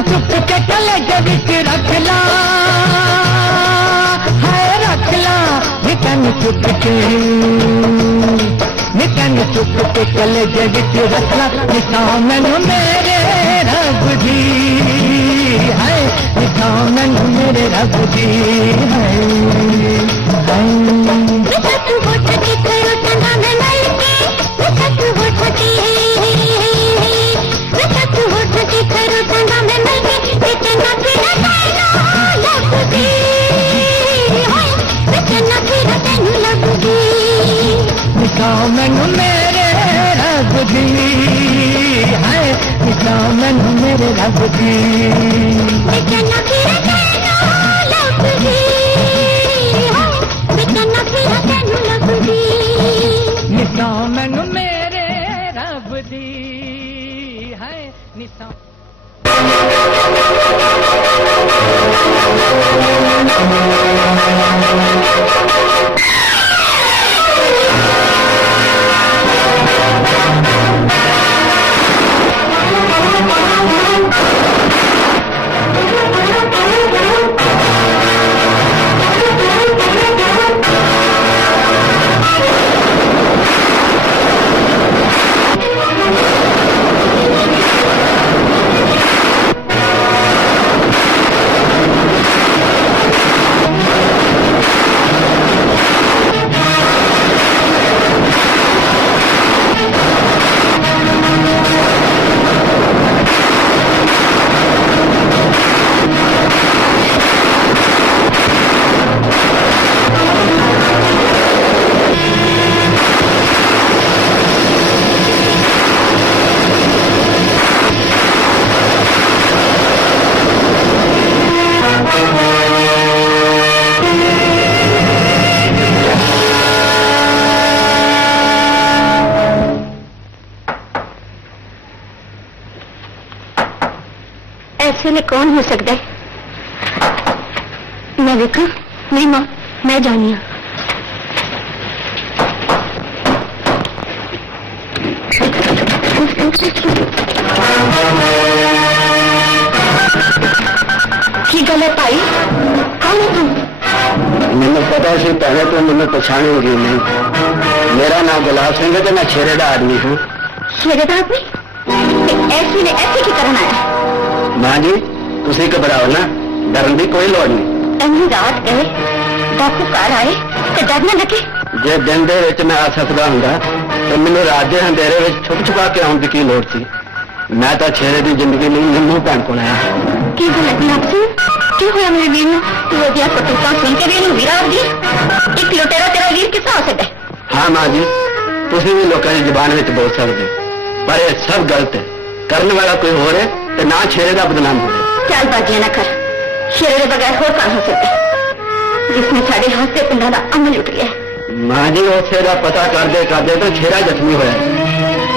चुप के कलेजे बिच रखला है, रखला निकन चुप के, निकन चुप के कलेजे बिच रखला, निशाओ मैनू मेरे रब जी है, निशाओ मैनू मेरे रब जी है। निशाओ मैनू मेरे रब जी है, निशाओ मैनू मेरे रब जी, निशाओ मैनू मेरे रब जी है, निशाओ। ਵੇਲੇ ਕੌਣ ਹੋ ਸਕਦਾ ਹੈ? मैं देखा नहीं माँ, मैं जानी हाँ। की गल है भाई, कौन है तुम? मैंने पता सी पहले तो मैंने पछाणोगी नहीं। मेरा नाम गुलाब सिंह है तो मैं शेरे का आदमी हूँ। शेरे का आदमी? ऐसी ने ऐसे की तरह आया? मां जी तुसी घबराओ ना, डरन की कोई लोड़ नहीं। ਇੰਨੀ ਰਾਤ ਗਏ ਡਾਕੂ ਘਰ ਆਏ ਤੇ ਡਰ ਨਾ ਲੱਗੇ? ਜੇ ਦਿਨ ਦੇ ਵਿੱਚ ਮੈਂ ਆ ਸਕਦਾ ਹੁੰਦਾ ਤਾਂ ਮੈਨੂੰ ਰਾਤ ਦੇ ਅੰਧੇਰੇ ਵਿੱਚ ਛੁਪ ਛੁਪਾ ਕੇ ਆਉਣ ਦੀ ਕੀ ਲੋੜ ਸੀ। ਮੈਂ ਤਾਂ ਛੇਰੇ ਦੀ ਜ਼ਿੰਦਗੀ ਲਈ ਨਿੰਮੂ ਭੈਣ ਕੋਲ ਆਇਆ। ਕੀ ਗੱਲ ਹੈ ਗੁਲਾਬ ਸਿੰਘ, ਕੀ ਹੋਇਆ ਮੇਰੇ ਵੀਰ ਨੂੰ? ਤੂੰ ਉਹਦੀਆਂ ਕਟੂਤਾਂ ਸੁਣ ਕੇ ਵੀ ਇਹਨੂੰ ਵੀਰਾ ਆਖਦੀ? ਇੱਕ ਲੁਟੇਰਾ ਤੇਰਾ ਵੀਰ ਕਿੱਥਾ ਹੋ ਸਕਦਾ? ਹਾਂ ਮਾਂ ਜੀ ਤੁਸੀਂ ਵੀ ਲੋਕਾਂ ਦੀ ਜ਼ੁਬਾਨ ਵਿੱਚ ਬੋਲ ਸਕਦੇ ਹੋ, ਪਰ ਇਹ ਸਭ ਗਲਤ ਹੈ। ਕਰਨ ਵਾਲਾ ਕੋਈ ਹੋਰ ਹੈ ਤੇ ਨਾ ਛੇਰੇ ਦਾ ਬਦਨਾਮ ਹੋਵੇ। ਚੱਲ ਬਾਜੀਆਂ ਨਾ ਕਰ, ਸ਼ੇਰੇ ਦੇ ਬਗੈਰ ਹੋਰ ਕੌਣ ਹੋ ਸਕਦਾ ਜਿਸਨੇ ਸਾਡੇ ਹੱਸੇ ਪਿੰਡਾਂ ਦਾ ਅਮਨ ਲੁੱਟ ਲਿਆ? ਮਾਂ ਜੀ ਉਸੇ ਦਾ ਪਤਾ ਕਰਦੇ ਕਰਦੇ ਤਾਂ ਛੇਰਾ ਜ਼ਖਮੀ ਹੋਇਆ।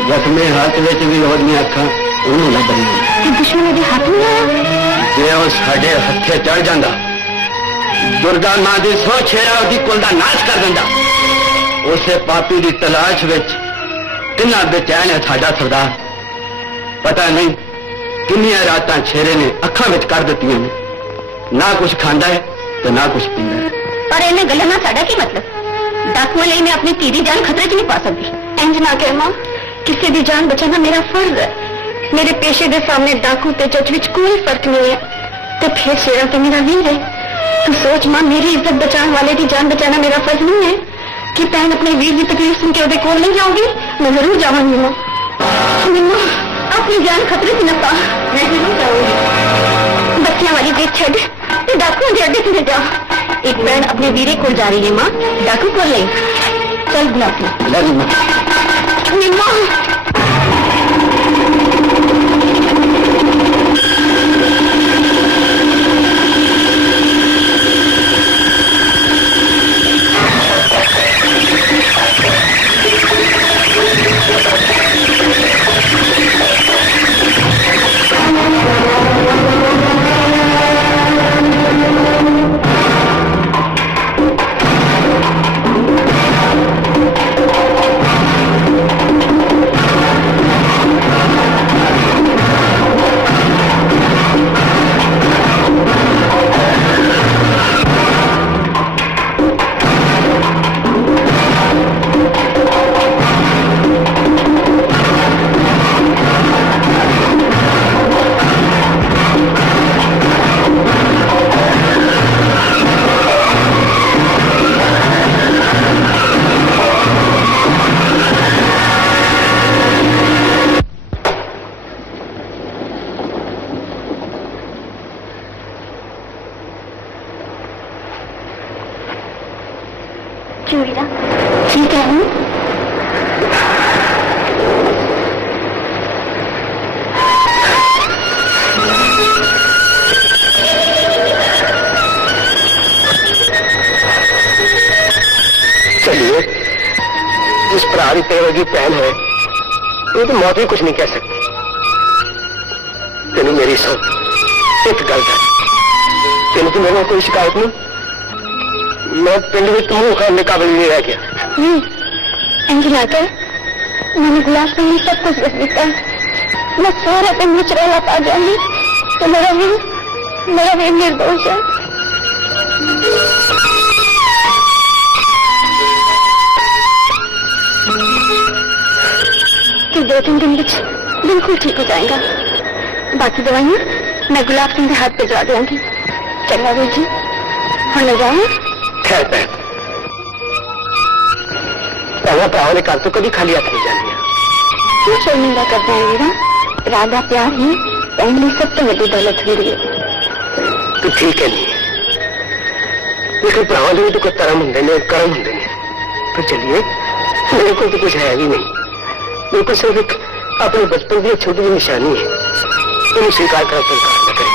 ਜ਼ਖਮੀ ਹੱਥ ਵਿੱਚ ਵੀ ਉਹਦੀਆਂ ਅੱਖਾਂ ਉਹਨੂੰ ਲੱਭ ਰਹੀਆਂ। ਕਿ ਦੁਸ਼ਮਣ ਦੇ ਹੱਥ ਨਹੀਂ ਆਇਆ? ਜੇ ਉਹ ਸਾਡੇ ਹੱਥੇ ਚੜ ਜਾਂਦਾ, ਦੁਰਗਾ ਮਾਂ ਦੀ ਸੋ ਛੇਰਾ ਉਹਦੀ ਕੁਲ ਦਾ ਨਾਸ਼ ਕਰ ਦਿੰਦਾ। ਉਸੇ ਪਾਪੀ ਦੀ ਤਲਾਸ਼ ਵਿੱਚ ਕਿੰਨਾ ਬੇਚੈਨ ਹੈ ਸਾਡਾ ਸਰਦਾਰ। ਪਤਾ ਨਹੀਂ ਕਿੰਨੀਆਂ ਰਾਤਾਂ ਛੇਰੇ ਨੇ ਅੱਖਾਂ ਵਿੱਚ ਕਰ ਦਿੱਤੀਆਂ ਨੇ। ਨਾ ਕੁਝ ਖਾਂਦਾ ਹੈ ਤੇ ਨਾ ਕੁਝ ਪੀਂਦਾ ਹੈ। ਪਰ ਇਹਨਾਂ ਗੱਲਾਂ ਨਾਲ ਸਾਡਾ ਕੀ ਮਤਲਬ? ਡਾਕੂਆਂ ਲਈ ਮੈਂ ਆਪਣੀ ਧੀ ਦੀ ਜਾਨ ਖਤਰੇ 'ਚ ਨਹੀਂ ਪਾ ਸਕਦੀ। ਇੰਜ ਨਾ ਕਹਿ ਮਾਂ, ਕਿਸੇ ਦੀ ਜਾਨ ਬਚਾਉਣਾ ਮੇਰਾ ਫਰਜ਼ ਹੈ। ਮੇਰੇ ਪੇਸ਼ੇ ਦੇ ਸਾਹਮਣੇ ਡਾਕੂ ਤੇ ਜੱਜ ਵਿੱਚ ਕੋਈ ਫਰਕ ਨਹੀਂ ਹੈ। ਤੇ ਫਿਰ ਸ਼ੇਰਾ ਤੇ ਮੇਰਾ ਵੀਰ ਹੈ। ਤੂੰ ਸੋਚ ਮਾਂ, ਮੇਰੀ ਇੱਜ਼ਤ ਬਚਾਉਣ ਵਾਲੇ ਦੀ ਜਾਨ ਬਚਾਉਣਾ ਮੇਰਾ ਫਰਜ਼ ਨਹੀਂ ਹੈ ਕਿ ਭੈਣ ਆਪਣੇ ਵੀਰ ਦੀ ਤਕਲੀਫ ਸੁਣ ਕੇ ਉਹਦੇ ਕੋਲ ਨਹੀਂ ਜਾਊਗੀ? ਮੈਂ ਜ਼ਰੂਰ ਜਾਵਾਂਗੀ ਮਾਂ। ਮੈਨੂੰ ਆਪਣੀ ਜਾਨ ਖਤਰੇ 'ਚ ਨਾ ਪਾ। ਮੈਂ ਜ਼ਰੂਰ ਜਾਊਂਗੀ। ਬੱਚਿਆਂ ਵਾਲੀ ਦੇਖ ਛੱਡ ਤੇ ਡਾਕੂਆਂ ਦੇ ਅੱਡੇ ਤੇ ਜਾ। एक बहन अपने वीरे को जा रही है माँ, डाकू को ले चल गुलाब माँ। चूड़ीरा ठीक है हूँ। चलिए, जिस प्राणी तेरे की पहन है वो तो मौत भी कुछ नहीं कह सकती। तेन मेरी सुन एक गल है, तेन तो मेरे कोई शिकायत नहीं। मैं पिंड में मुंह खाने काबिल नहीं रह गया। इंज ना कर, मैंने गुलाब सिंह ने सब कुछ दस दिता है। मैं सारा दिन में चुरा पा जाऊंगी तो मेरा भी निर्दोष है। कि 2-3 दिन बिल्कुल ठीक हो जाएगा। बाकी दवाइयाँ मैं गुलाब सिंह के हाथ भिजवा दूंगी। चंगा वीर जी, हम ले जाऊँ? खैर भैन, भरावां ने घर तो कभी खाली हाथ नहीं जाती। क्यों शर्मिंदा करता है वीरा? राधा प्यार ही पहली सब तो बड़ी दौलत हुई है। तो ठीक है नहीं, लेकिन भरावां भी तो कोई कर्म होंगे ने, कर्म होंगे ने। तो चलिए, मेरे को तो कुछ है भी नहीं। मेरे को सिर्फ एक अपने बचपन की छोटी सी निशानी है, उन्हें स्वीकार कर स्वीकार न करें।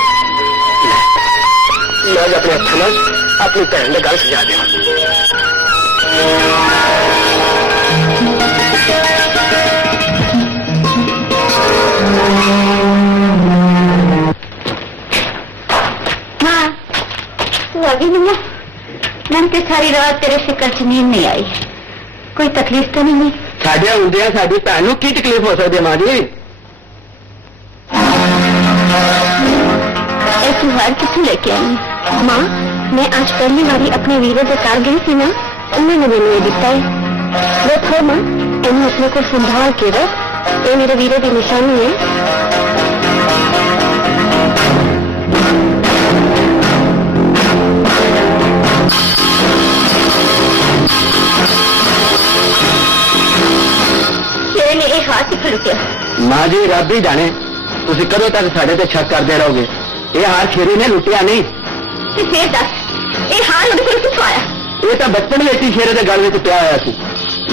मैं आज अपने हथ नाल अपनी भैन ने गल सजा देवा। सारी रात तेरे फिक्र च नींद नहीं आई। कोई तकलीफ तो नहीं हुई? साढ़े हुंदे साडी भैन नूं की तकलीफ हो सकती है मां जी? त्योहार कितों लेके आई? मां, मैं आज पहली बारी अपने वीरे के घर गई थी ना, उन्होंने मैंने ये दिता है। देखो मां, इन्हें अपने को संभाल के रख, ये मेरे वीरे की निशानी है। हाथ ही खलुटिया। मां जी रब ही जाने तुसी कदों तक साडे ते शक करते रहोगे। ये हार शेरी ने लुटिया नहीं। ते फिर दस, ये हार उहदे कोल कित्थों आया? ये तो बचपन में इसी शेरे के गल में पिया होया सी।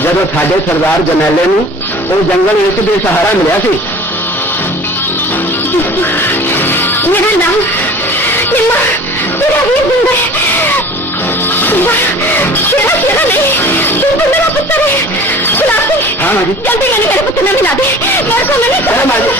जदों साडे सरदार जरनैले नूं उस जंगल विच बेसहारा मिलिया सी। मेरा नाम निम्मा, तेरा वीर जिंदा है। शेरा शेरा नहीं, तू तो मेरा पुत्र है। गुलाबी, हाँ मां जी, जल्दी मैंने मेरे पुत्र ने मिला दे। मेरे को नहीं हाँ मां जी,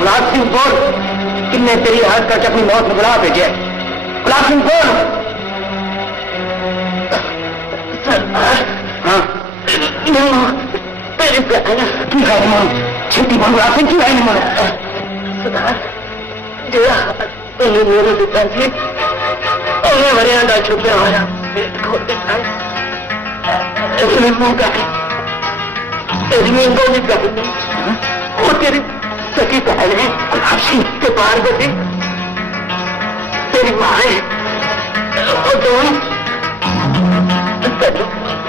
गुलाब सिंह बोल, किन्ने तेरी हाथ करके अपनी मौत में बुला भेजे? गुलाब सिंह बोल। हाँ की है मां? छेती बोल गुलाब सिंह, की है मां? मेरे पिताजी उन्हें वरियां छुपया होया इसलिए मुंह का वो तेरी सखी बहन है गुलाब सिंह के पार्वती, तेरी माँ है वो तुम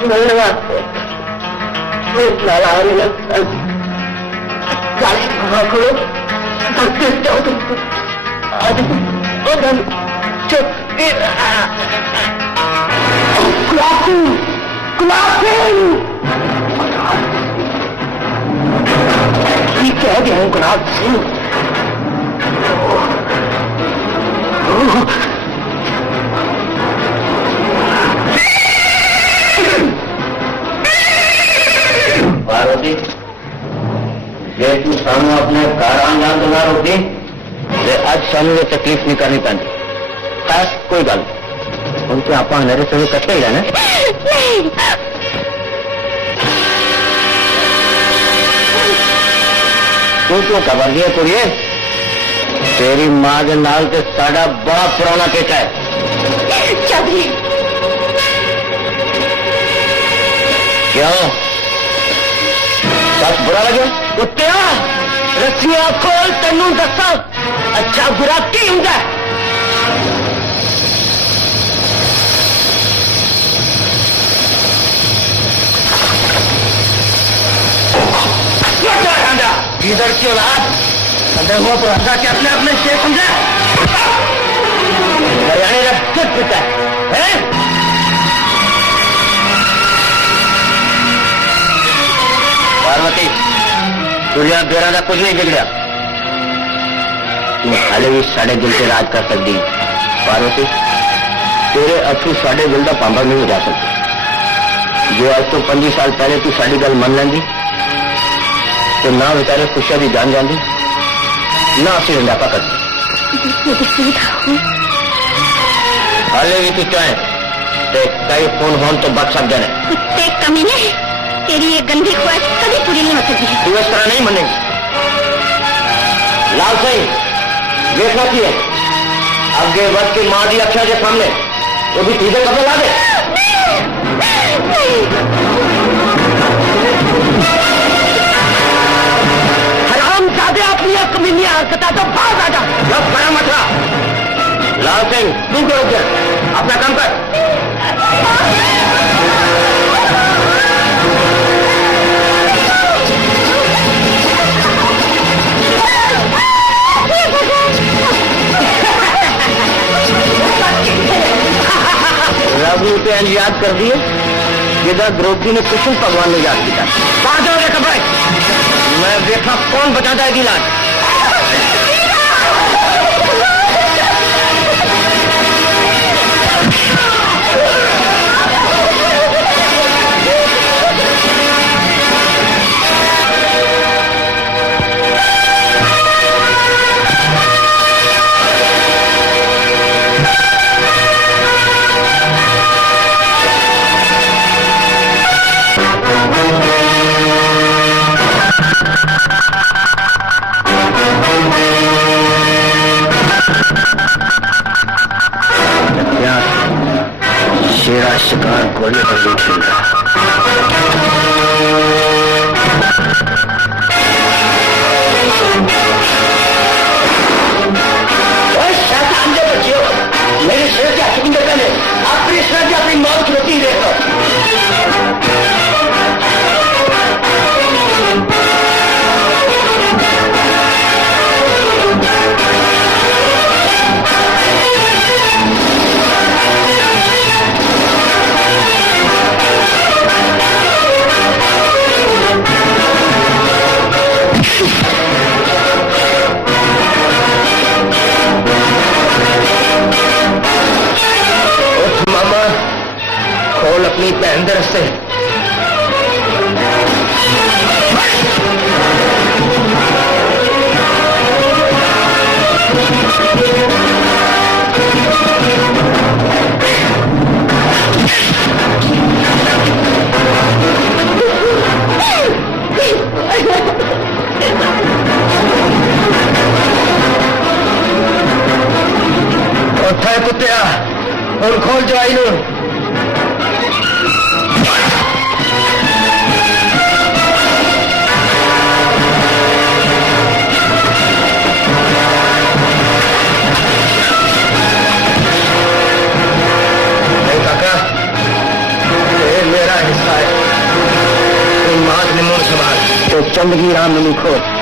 मिलने वास्ते लाल आ रही है गाड़ी वहां को आज चुप गुलाबी गुलाबी कह गया हूँ गुलाब सिंह पार्वती जे तू सामू अपने घर आंजान दुला रोटी आज सामू में तकलीफ नहीं करनी पैंती खास कोई गल उनके आप मेरे से कट्टे ही रहना तू क्यों खबर दिया कुड़िए तेरी मां के नाल ते साडा बड़ा पुराना पेचा है चौधरी क्यों सच बुरा लगे कुत्तिया रस्सियां खोल तेनू दसा अच्छा बुरा की हुंदा है इधर की औलाद अंदर हुआ पुराना के अपने अपने शेर समझा हरियाणा का खुद पिता है पार्वती तुझे बेरा का कुछ नहीं बिगड़ा तू हाले भी साढ़े दिल से राज कर सकती पार्वती तेरे अथू साढ़े दिल का पांबा नहीं हो जा सकते जो आज तो 25 साल पहले तू साड़ी गल मन लेंदी तो ना बेचारे खुशियां भी जान जाती ना असि रंजापा करती हाले भी तू चाहे कई फोन होन तो बच सकते हैं कुत्ते कमीने तेरी ये गंदी ख्वाहिश कभी पूरी नहीं हो सकती तू इस तरह नहीं मनेगी लाल सिंह देखना चाहिए आगे वक्त की मां दी अखियां के सामने वो भी तुझे कपड़े ला दे हरामजादे अपनी कमीनी हरकत तो बाहर आ जा जब बड़ा मसला लाल सिंह तू क्यों रुक अपना काम कर रघु पे याद कर दिए जिधर द्रौपदी ने कृष्ण भगवान ने याद किया कहा जाओगे कपड़े मैं देखा कौन बचाता है लाज शेरा शिकार गोले पर नहीं खेलता मेरे शेर की हकीकत पहले अपनी शेर की अपनी मौत की रोटी देखो खोल अपनी बहन दे रस्ते उठा कुत्तिया और खोल जो आई लो जिंदगी राम नहीं खो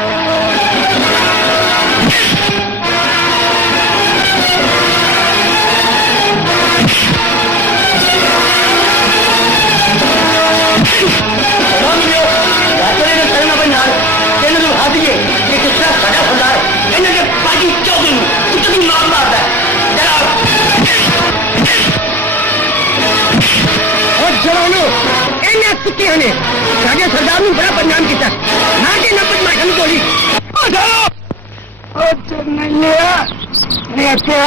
सरदार ने बड़ा बदनाम किया ना के नंबर माठन गोली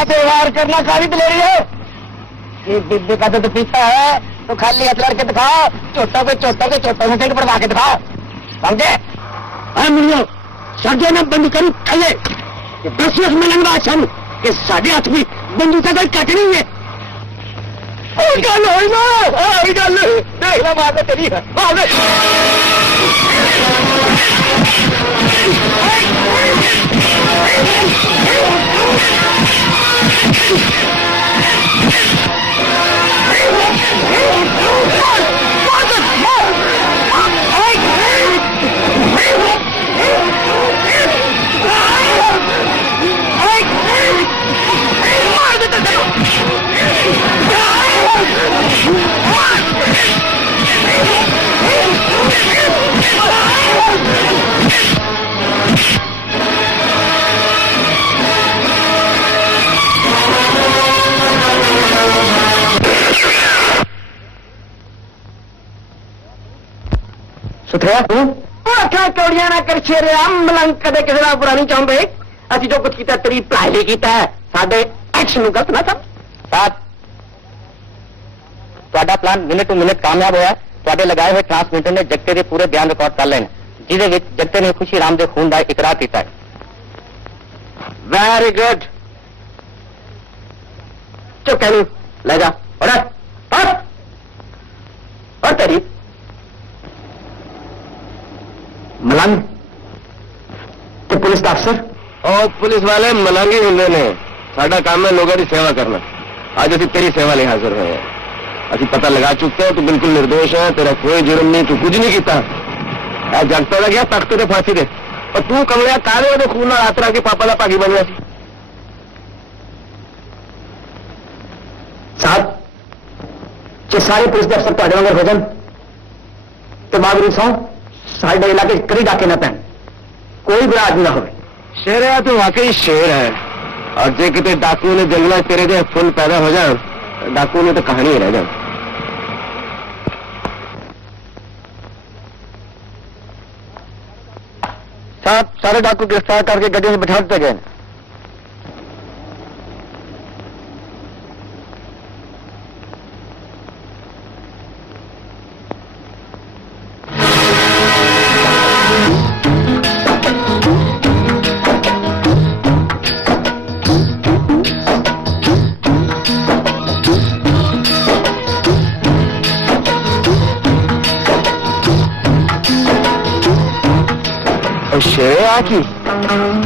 व्यवहार करना खरीद ले रही है ये बिजली का तो पीछा है तो खाली हाथ लड़के दिखाओ चोटों के सेट बढ़वा के दिखाओ समझे सर्दे में बंद करूं थले 10 मिलूंगा सन कि साढ़े हाथ में बंदूक का कटनी है गल हो गल देख लो बात तेरी सुथरा तू आखा चौड़ियां ना कर शेरे मलंग कदे किसी का बुरा नहीं चाहते असि जो कुछ किया तेरी भलाई लिए किया है साडे एक्शन गलत ना सब साथ ਤੁਹਾਡਾ ਪਲਾਨ ਮਿੰਟ ਟੂ ਮਿੰਟ ਕਾਮਯਾਬ ਹੋਇਆ ਤੁਹਾਡੇ ਲਗਾਏ ਹੋਏ ਟ੍ਰਾਂਸਮਿਟਰ ਨੇ ਜਗਤੇ ਦੇ ਪੂਰੇ ਬਿਆਨ ਰਿਕਾਰਡ ਕਰ ਲਏ ਨੇ ਜਿਹਦੇ ਵਿੱਚ ਜਗਤੇ ਨੇ ਖੁਸ਼ੀ ਰਾਮ ਦੇ ਖੂਨ ਦਾ ਇਕਰਾਰ ਕੀਤਾ ਹੈ ਵੈਰੀ ਗੁੱਡ ਚੁੱਪ ਕਰ ਲੈ ਜਾ और तेरी मलंग ते पुलिस का अफसर और पुलिस वाले मलंग ही होंगे ने साडा काम है लोगों की सेवा करना आज असी तेरी सेवा लिए हाजिर हुए हैं असी पता लगा चुके हैं तू बिल्कुल निर्दोष है तेरा कोई जुर्म नहीं तू कुछ नहीं किया जगता लग गया तख्त ते फांसी दे और तू कमलिया काले वो खून आतरा के पापा का भागी बन गया साहब जे सारे पुलिस के अफसर ਤੁਹਾਡੇ ਵਾਂਗ ਹੋ ਜਾਣ ਤੇ ਬਾਬਰੀ ਸੌ ਸਾਡੇ ਇਲਾਕੇ 'ਚ ਕਰੀ ਡਾਕੇ ਨਾ ਪੈਣ ਕੋਈ ਬੁਰਾ ਆਦਮੀ ਨਾ ਹੋਵੇ शेर है तो वाकई शेर है और जे कितने डाकू ने जंगल तेरे दे फुल पैदा हो जाए डाकू ने तो कहानी ही रह जाए साहब सारे डाकू गिरफ्तार करके गड्डियों में बिठा दिए गए शेर आखी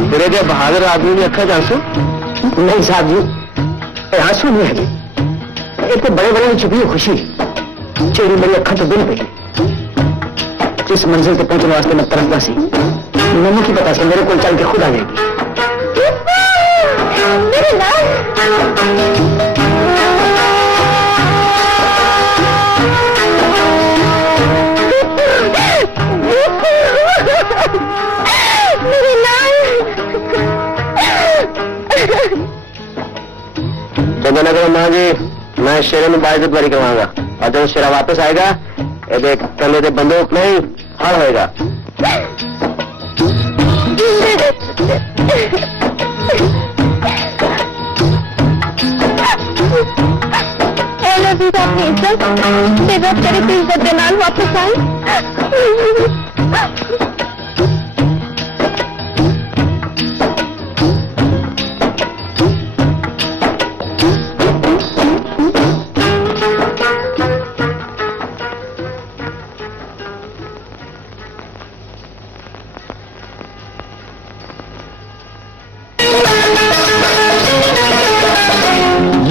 तेरे जो बहादुर आदमी ने अखा जांसू नहीं साहब जी आंसू नहीं है एक तो बड़े बड़े छुपी है खुशी चेरी मेरी अखा तो दिल पे जिस मंजिल तक पहुंचने वास्ते मैं तरफदा सी मैंने की पता से मेरे को चल के खुद आ जाएगी चंद्रनगर मां जी मैं शेरे में बाइज्जत बरी करवाऊंगा और जब शेरा वापस आएगा ये देख कंधे से बंदूक नहीं हड़ होएगा इज्जत के नाल वापस आई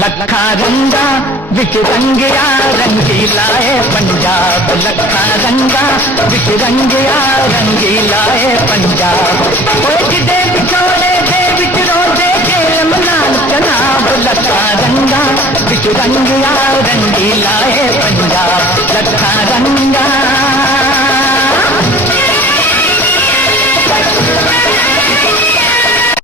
लखा रंगा विच रंगिया रंगीला है पंजाब, लखा रंगा विच रंगिया रंगीला है पंजाब। जिदे विछोड़े दे विच रोंदे खेल मनाल जनाब, लखा रंगा विच रंगिया रंगीला है पंजाब, लखा रंगा।